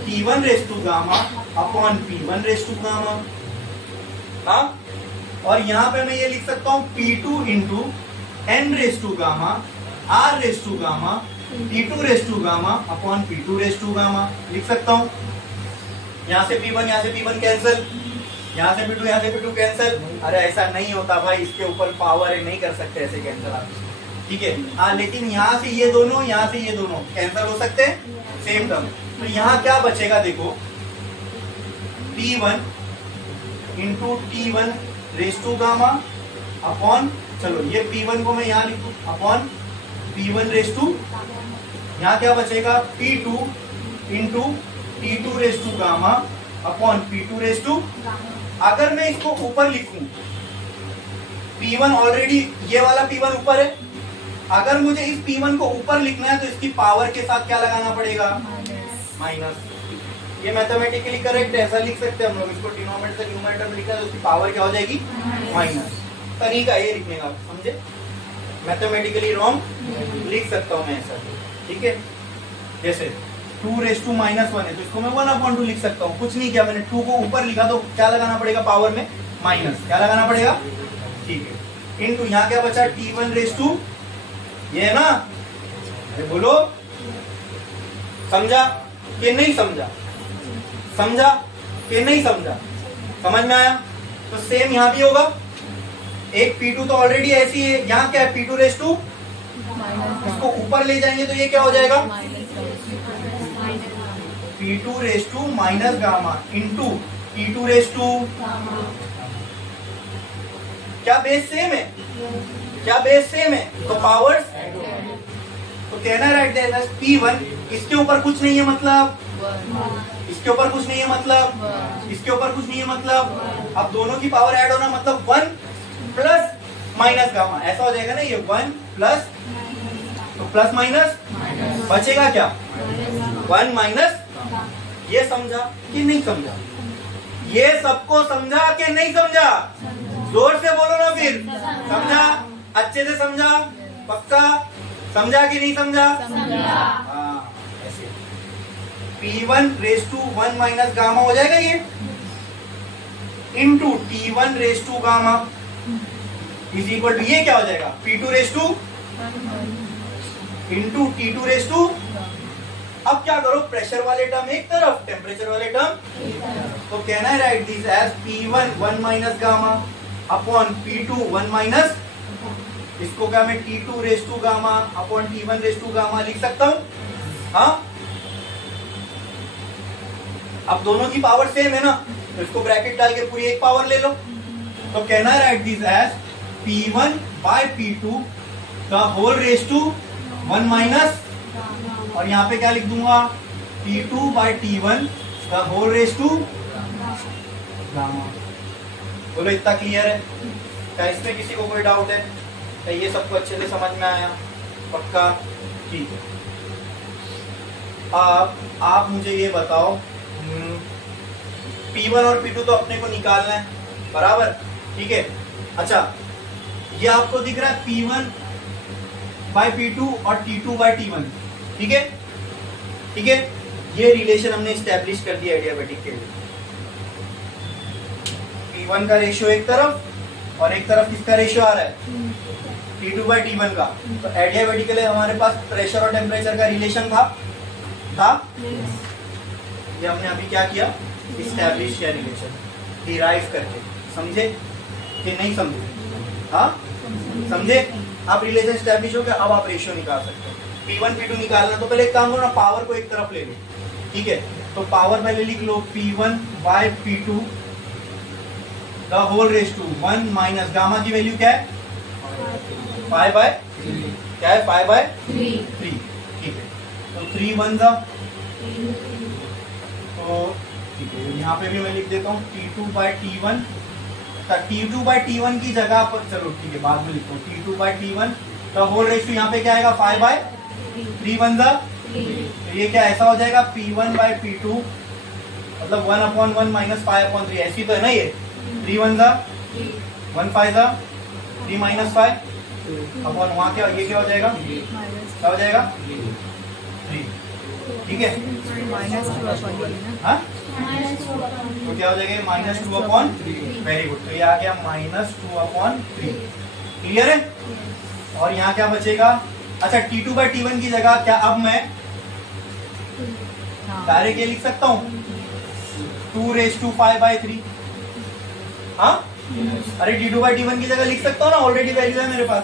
P1 raise to gamma upon P1 raise to gamma. हाँ, और यहाँ पे मैं ये लिख सकता हूँ P2 into n raise to gamma R raise to gamma P2 raise to gamma upon P2 raise to gamma लिख सकता हूँ। यहाँ से P1 कैंसिल, यहाँ से P2 यहाँ से P2 कैंसिल। अरे ऐसा नहीं होता भाई, इसके ऊपर पावर है, नहीं कर सकते ऐसे कैंसिल आप, ठीक है। हाँ लेकिन यहाँ से ये दोनों, यहाँ से ये दोनों कैंसिल हो सकते हैं सेम टर्म। तो यहाँ क्या बचेगा देखो, P1 into T1 raise to gamma upon, चलो ये P1 को मैं यहाँ लिखूं अपॉन P1 रेस टू, यहाँ क्या बचेगा P2 into T2 raise to gamma upon P2 raise to. अगर मैं इसको ऊपर लिखूं, P1 ऑलरेडी ये वाला P1 ऊपर है, अगर मुझे इस P1 को ऊपर लिखना है तो इसकी पावर के साथ क्या लगाना पड़ेगा, माइनस। ये मैथमेटिकली करेक्ट है, ऐसा लिख सकते हैं हम लोग। इसको डिनोमिनेटर से न्यूमरेटर में लिखना है तो उसकी पावर क्या हो जाएगी, माइनस। तरीका ये लिखने का, समझे, मैथमेटिकली रॉन्ग लिख सकता हूं मैं ऐसा, ठीक है। जैसे 2 रेस टू माइनस 1 है तो इसको मैं 1/2 लिख सकता हूँ। कुछ नहीं किया मैंने, 2 को ऊपर लिखा तो क्या लगाना पड़ेगा पावर में, माइनस। क्या लगाना पड़ेगा, ठीक है। इनटू यहाँ क्या बचा T1 रेस टू, ये है ना, अरे बोलो समझा कि नहीं समझा, समझा कि नहीं समझा, समझ में आया। तो सेम यहाँ भी होगा, एक P2 तो ऑलरेडी ऐसी है, यहाँ क्या है P2 रेस टू, इसको ऊपर ले जाएंगे तो ये क्या हो जाएगा P2 raise to minus gamma into T2 raise to. क्या बेस सेम है, क्या बेस सेम है, तो पावर्स, तो कहना राइट है P1, इसके ऊपर कुछ नहीं है मतलब, इसके ऊपर कुछ नहीं है मतलब, इसके ऊपर कुछ नहीं है मतलब। अब दोनों की पावर ऐड होना मतलब 1 प्लस माइनस गामा, ऐसा हो जाएगा ना, ये 1 प्लस, तो प्लस माइनस बचेगा क्या, 1 माइनस। ये समझा कि नहीं समझा, ये सबको समझा कि नहीं समझा, जोर से बोलो ना फिर, समझा, अच्छे से समझा, पक्का समझा कि नहीं समझा, हाँ ऐसे। P1 race to 1 minus gamma हो जाएगा ये, into T1 raise to gamma is equal to, ये क्या हो जाएगा P2 raise to into T2 raise to. अब क्या करो, प्रेशर वाले टर्म एक तरफ, टेम्परेचर वाले टर्म, तो कहना है right this as P1 1 minus gamma upon P2 1 minus, इसको क्या मैं T2 raise to gamma upon T1 raise to gamma लिख सकता हूँ। हाँ, अब दोनों की पावर सेम है ना, तो इसको ब्रैकेट डाल के पूरी एक पावर ले लो। तो कहना है right this as P1 by P2 का होल रेस टू 1 माइनस, और यहाँ पे क्या लिख दूंगा P2 बाय T1 का होल रेस टू गामा। बोलो इतना क्लियर है क्या, इसमें किसी को कोई डाउट है क्या, ये सबको अच्छे से समझ में आया, पक्का, ठीक है। आप मुझे ये बताओ, P1 और P2 तो अपने को निकालना है, बराबर, ठीक है। अच्छा, ये आपको दिख रहा है P1 बाय P2 और T2 बाय T1, ठीक है, ठीक है। ये रिलेशन हमने स्टैब्लिश कर दिया एडियाबैटिक के लिए। P1 का रेशियो एक तरफ और एक तरफ किसका रेशियो आ रहा है, T2 बाय T1 का। तो एडियाबैटिक के लिए हमारे पास प्रेशर और टेम्परेचर का रिलेशन था। ये हमने अभी क्या किया, स्टैब्लिश किया रिलेशन, डिराइव करके। समझे कि नहीं समझे, हाँ समझे। आप रिलेशन स्टैब्लिश हो गया, अब आप रेशियो निकाल सकते हो। P1 P2 निकालना, तो पहले एक काम करो ना, पावर को एक तरफ ले लो, ठीक है। तो पावर पहले लिख लो P1 by P2 the whole raise to 1 minus gamma की वैल्यू क्या है 5 बाय, क्या है 5 बाय 3, ठीक है। तो 3 1 जा, तो ठीक है, यहाँ पे भी मैं लिख देता हूँ T2 bye T1, T2 bye T1 की जगह पर, चलो ठीक है बाद में लिखता हूँ, T2 बाय T1 तो होल रेस टू यहाँ पे क्या आएगा 5 बाय 3 1 जा, तो ये क्या ऐसा हो जाएगा P1 बाय P2 मतलब 1/1 माइनस 5/3, ऐसी तो है ना ये, 3 1 जा 1 5 जा 3 माइनस 5 अपॉन वहां क्या, ये क्या हो जाएगा, क्या हो जाएगा 3, ठीक है, हाँ तो क्या हो जाएगा -2/3। वेरी गुड, तो ये आ गया -2/3। क्लियर है? और यहाँ क्या बचेगा? अच्छा T2/T1 की जगह क्या अब मैं डायरेक्ट ये लिख सकता हूँ 2⁵/3। हाँ अरे T2/T1 की जगह लिख सकता हूँ ना, ऑलरेडी वैल्यू है मेरे पास।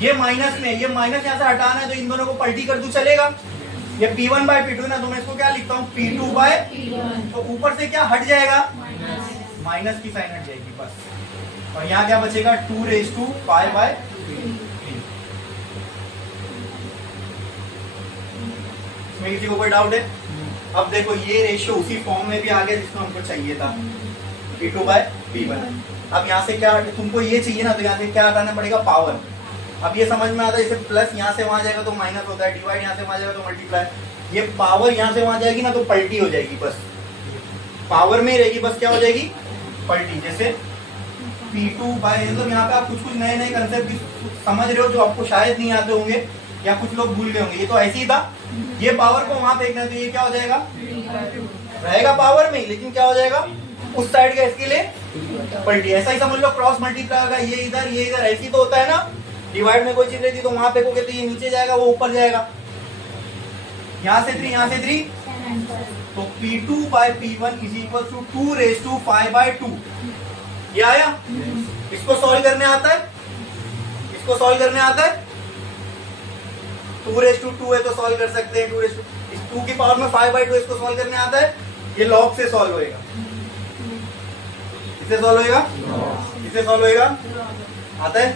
ये माइनस में, ये माइनस यहाँ से हटाना है तो इन दोनों को पलटी कर दूं चलेगा। ये P1/P2 ना, तो मैं इसको क्या लिखता हूँ P2/P1। तो ऊपर से क्या हट जाएगा? माइनस की साइन हट जाएगी बस। और यहाँ क्या बचेगा 2⁵5/3। इसमें किसी को कोई डाउट है? अब देखो ये रेशियो उसी फॉर्म में भी आ गया जिसको हमको चाहिए था, P2/P1। अब यहाँ से क्या, तुमको ये चाहिए ना, तो यहाँ से क्या हटाना पड़ेगा? पावर। अब ये समझ में आता है, जैसे प्लस यहाँ से वहां जाएगा तो माइनस होता है, डिवाइड यहाँ से वहां जाएगा तो मल्टीप्लाई। ये पावर यहाँ से वहां जाएगी ना तो पलटी हो जाएगी, बस पावर में ही रहेगी, बस क्या हो जाएगी? पलटी। जैसे P2 बाय, मतलब यहाँ पे आप कुछ कुछ नए नए कंसेप्ट समझ रहे हो जो आपको शायद नहीं आते होंगे या कुछ लोग भूल गए होंगे। ये तो ऐसे ही था, ये पावर को वहां फेंकना, तो ये क्या हो जाएगा? रहेगा पावर में, लेकिन क्या हो जाएगा? उस साइड का इसके लिए पलटी। ऐसा ही समझ लो, क्रॉस मल्टीप्लाई होगा, ये इधर ये इधर, ऐसी तो होता है ना। डिवाइड में कोई चीज रहती तो वहां फेंकोगे तो ये नीचे जाएगा, वो ऊपर जाएगा। यहाँ से 3, यहाँ से 3, तो P2/P1 = 2⁵5/2। ये आया? इसको सॉल्व करने आता है? इसको सॉल्व करने आता है? 2⁵2 है तो सॉल्व कर सकते हैं। 2 की पावर में 5/2, इसको सॉल्व करने आता है? ये लॉग से सॉल्व होएगा। इससे सॉल्व होएगा? इससे सॉल्व होएगा? आता है?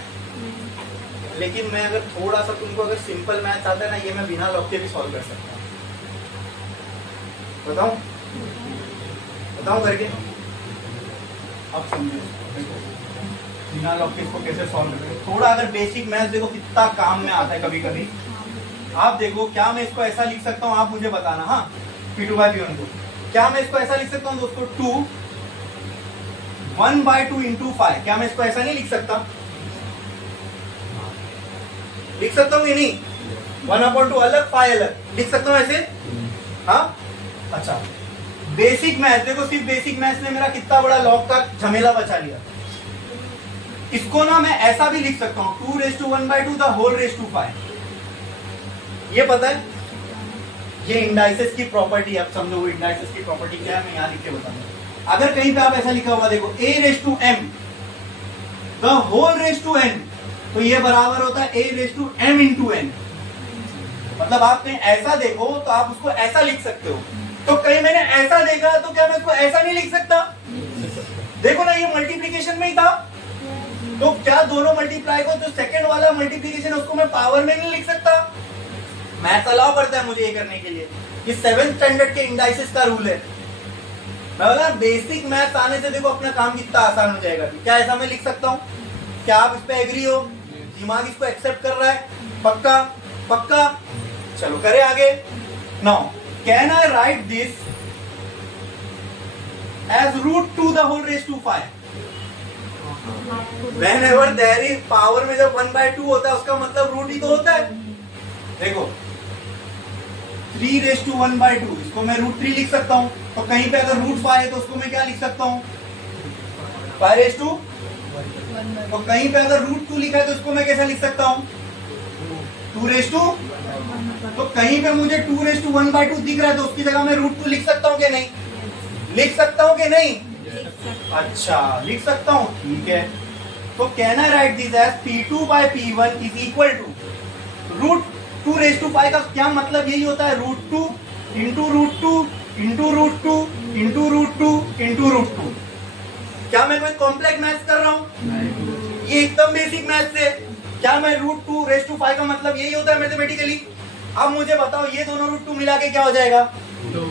लेकिन मैं अगर थोड़ा सा तुमको अगर सिंपल मैथ्स आता है ना, ये मैं बिना लॉग के भी सॉल्व कर सकता हूँ। बताऊं? बताऊं करके? अब समझो बिना लॉग के इसको कैसे सॉल्व करेंगे। थोड़ा अगर बेसिक मैथ्स देखो कितना काम में आता है कभी कभी। आप देखो, क्या मैं इसको ऐसा लिख सकता हूँ? आप मुझे बताना। हाँ, P2/P1 को क्या मैं इसको ऐसा लिख सकता हूँ दोस्तों? 1/2 × 5। क्या मैं इसको ऐसा नहीं लिख सकता? लिख सकता हूँ कि नहीं? 1/2 अलग, 5 अलग लिख सकता हूँ ऐसे। हाँ अच्छा, बेसिक मैथ देखो, सिर्फ बेसिक मैथ ने मेरा कितना बड़ा लॉग का झमेला बचा लिया। इसको ना मैं ऐसा भी लिख सकता हूँ 2⁵1/2 ये पता है? ये इंडाइसेस की प्रॉपर्टी। आप समझो वो इंडाइसेस की प्रॉपर्टी क्या है, मैं यहाँ लिख के बताऊंगा। अगर कहीं पे आप ऐसा लिखा होगा देखो A⁻m n, तो ये बराबर होता है A⁻m × n। मतलब आप कहीं ऐसा देखो तो आप उसको ऐसा लिख सकते हो। तो कहीं मैंने ऐसा देखा तो क्या मैं उसको ऐसा नहीं लिख सकता? देखो ना, ये मल्टीप्लीकेशन में ही था, तो क्या दोनों मल्टीप्लाई को, जो सेकंड वाला मल्टीप्लीकेशन है उसको मैं पावर में नहीं लिख सकता? मैथ्स अलाउ करता है मुझे ये करने के लिए। ये 7th स्टैंडर्ड के इंडाइसेस का रूल है। मैं बोला बेसिक मैथ्स आने से देखो अपना काम कितना आसान हो जाएगा। क्या ऐसा मैं लिख सकता हूँ? क्या आप इस पे एग्री हो? दिमाग इसको एक्सेप्ट कर रहा है? पक्का? पक्का? चलो करें आगे। Now can I write this as √2⁵5? Whenever there is power में जब 1/2 होता है उसका मतलब रूट ही तो होता है। देखो 3⁵1/2, इसको मैं √3 लिख सकता हूँ। तो कहीं पे अगर √5 है तो उसको मैं क्या लिख सकता हूँ? 5⁵, तो कहीं पे अगर √2 लिखा है तो उसको मैं कैसे लिख सकता हूँ? 2⁵, तो कहीं पे मुझे 2⁵1/2 दिख रहा है तो उसकी जगह मैं √2 लिख सकता हूँ कि नहीं? लिख सकता हूँ कि नहीं? अच्छा, लिख सकता हूँ, ठीक है। तो can I write this as P2/P1 = √2⁵5 का क्या मतलब? यही होता है √2 × √2 × √2 × √2 × √2। क्या मैं कोई कॉम्प्लेक्स मैथ्स कर रहा हूँ? ये एकदम बेसिक मैथ्स है। क्या मैं √2⁵5 का मतलब यही होता है मैथमेटिकली? अब मुझे बताओ ये दोनों √2 मिला के क्या हो जाएगा? 2।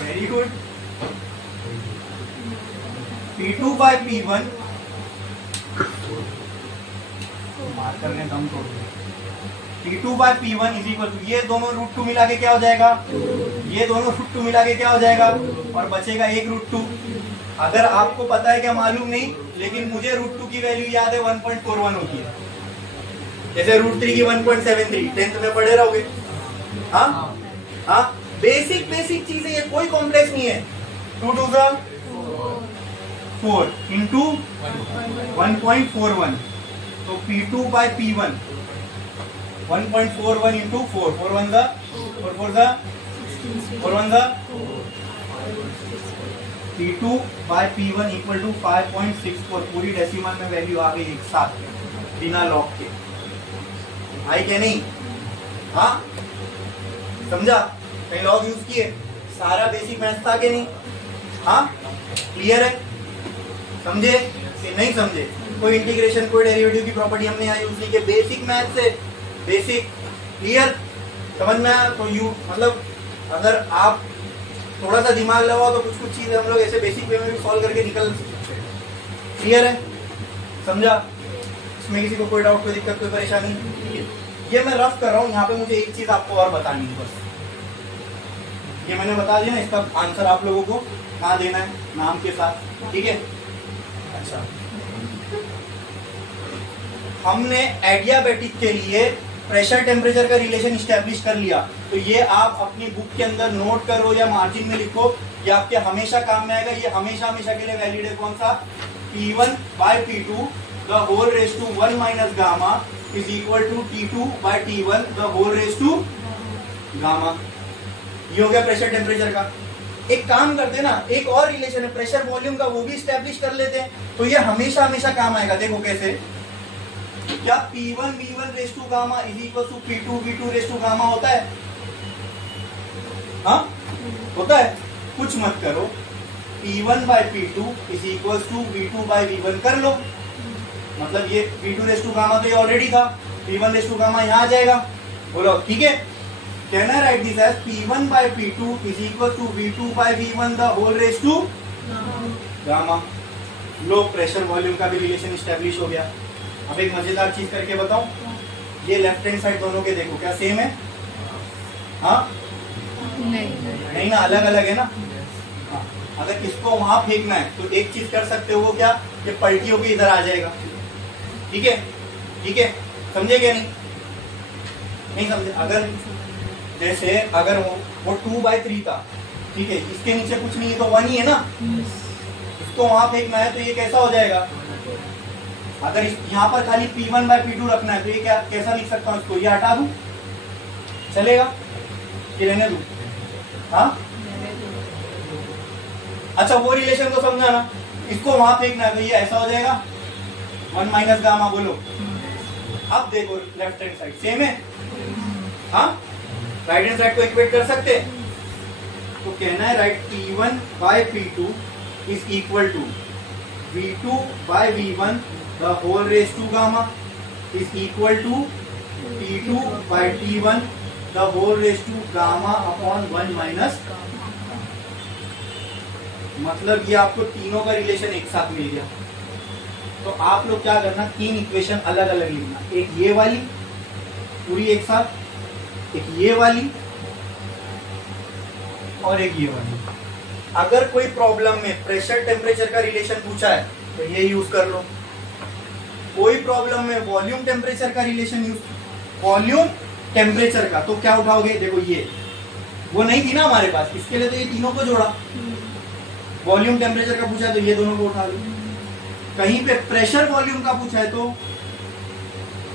Very good. P2/P1 मार्कर ने दम तोड़ दिया। P2/P1 = ये दोनों √2 मिला के क्या हो जाएगा? ये दोनों √2 मिला के क्या हो जाएगा? और बचेगा एक √2। अगर आपको पता है क्या मालूम नहीं, लेकिन मुझे √2 की वैल्यू याद है 1.41 होती है। जैसे √3 की 1.73 10th में पढ़े रहोगे। हाँ हाँ, बेसिक बेसिक चीज है ये, कोई कॉम्प्लेक्स नहीं है। 2 2 जा 4 इंटू 1.41, तो P2 by P1 1.41 इंटू 4, 4 1 जा 4 4 जा 4 1 जा, P2 by P1 equal to 5.64। पूरी डेसिमल में वैल्यू आ गई एक साथ बिना लॉग के, आई क्या नहीं? हाँ समझा? कहीं लॉग यूज किए? सारा बेसिक मैथ्स था कि नहीं? हाँ क्लियर है? समझे कि नहीं समझे? कोई इंटीग्रेशन कोई डेरिवेटिव की प्रॉपर्टी हमने यहाँ यूज नहीं की, बेसिक मैथ्स से बेसिक। क्लियर? समझ में आया? तो यू मतलब अगर आप थोड़ा सा दिमाग लगाओ तो कुछ कुछ चीजें हम लोग ऐसे बेसिक वे में भी सॉल्व करके निकल सकते हैं। क्लियर है? समझा? इसमें किसी को कोई डाउट, कोई दिक्कत, कोई परेशानी? ये मैं रफ कर रहा हूँ, यहाँ पे मुझे एक चीज आपको और बतानी है बस। ये मैंने बता दिया ना, इसका आंसर आप लोगों को कहाँ देना है, नाम के साथ। ठीक है? अच्छा, हमने एडियाबेटिक के लिए प्रेशर टेम्परेचर का रिलेशन स्टैब्लिश कर लिया, तो ये आप अपनी बुक के अंदर नोट करो या मार्जिन में लिखो, ये आपके हमेशा काम में आएगा। ये हमेशा हमेशा के लिए वैलिड है। कौन सा? P1 by P2 the whole raised to 1 minus gamma is equal to T2 by T1 the whole raised to gamma। ये हो गया प्रेशर टेम्परेचर का। एक काम करते हैं ना, एक और रिलेशन है प्रेशर वॉल्यूम का, वो भी स्टैब्लिश कर लेते हैं, तो ये हमेशा हमेशा काम आएगा। देखो कैसे, क्या P1 V1 raise to gamma is equal to P2 V2 raise to gamma होता है? हाँ होता है। कुछ मत करो, P1 by P2 is equal to V2 by V1 कर लो। मतलब ये V2 रेस टू गामा तो ये ऑलरेडी था, P1 रेस टू गामा यहाँ आ जाएगा। बोलो ठीक है? Can I write this as P1 by P2 is equal to V2 by V1 the whole raised to gamma। Low pressure volume का भी रिलेशन स्टैब्लिश हो गया। अब एक मजेदार चीज करके बताऊं, ये लेफ्ट हैंड साइड दोनों के देखो क्या सेम है? हाँ नहीं ना, अलग अलग है ना। हाँ, अगर किसको वहां फेंकना है तो एक चीज कर सकते हो, वो क्या? ये पलटी होकर इधर आ जाएगा। ठीक है? ठीक है, समझे क्या? नहीं समझे? अगर जैसे अगर वो 2/3 था, ठीक है, इसके नीचे कुछ नहीं है तो 1 ही है ना, इसको वहां फेंकना है तो ये कैसा हो जाएगा? अगर यहाँ पर खाली P1 by P2 रखना है तो ये क्या कैसा लिख सकता हूँ? इसको ये हटा दूं, चलेगा कि रहने दूं? हाँ अच्छा, वो रिलेशन को समझा ना, इसको वहां फेंकना है तो ये ऐसा हो जाएगा 1 माइनस गामा। बोलो अब देखो लेफ्ट हैंड साइड सेम है। हाँ राइट हैंड साइड को इक्वेट कर सकते हैं, तो कहना है right P1 by P2 is equal to V2 by V1 the whole raised to gamma is equal to T2 by T1 the whole raised to gamma upon 1 minus। मतलब ये आपको तीनों का रिलेशन एक साथ मिल गया। तो आप लोग क्या करना, तीन इक्वेशन अलग अलग लिखना, एक ये वाली पूरी एक साथ, एक ये वाली और एक ये वाली। अगर कोई प्रॉब्लम में प्रेशर टेम्परेचर का रिलेशन पूछा है तो ये यूज कर लो। कोई प्रॉब्लम में वॉल्यूम टेम्परेचर का रिलेशन यूज, वॉल्यूम टेम्परेचर का, तो क्या उठाओगे? देखो ये वो नहीं थी ना हमारे पास, इसके लिए तो ये तीनों को जोड़ा। वॉल्यूम टेम्परेचर का पूछा है तो ये दोनों को उठा लो। कहीं पे प्रेशर वॉल्यूम का पूछा है तो,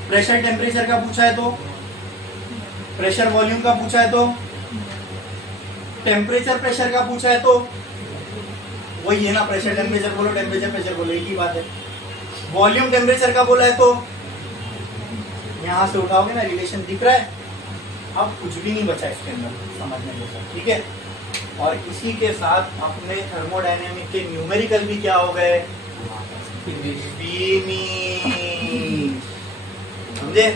प्रेशर टेम्परेचर का पूछा है तो, प्रेशर वॉल्यूम का पूछा है तो, टेम्परेचर प्रेशर का पूछा है तो वही है ना, प्रेशर टेम्परेचर बोलो, टेम्परेचर प्रेशर बोलो, एक ही बात है। वॉल्यूम टेम्परेचर का बोला है तो यहां से उठाओगे ना, रिलेशन दिख रहा है। अब कुछ भी नहीं बचा इसके अंदर समझने जैसा। ठीक है? और इसी के साथ अपने थर्मोडायनेमिक के न्यूमेरिकल भी क्या हो गए? फिनिश। समझे?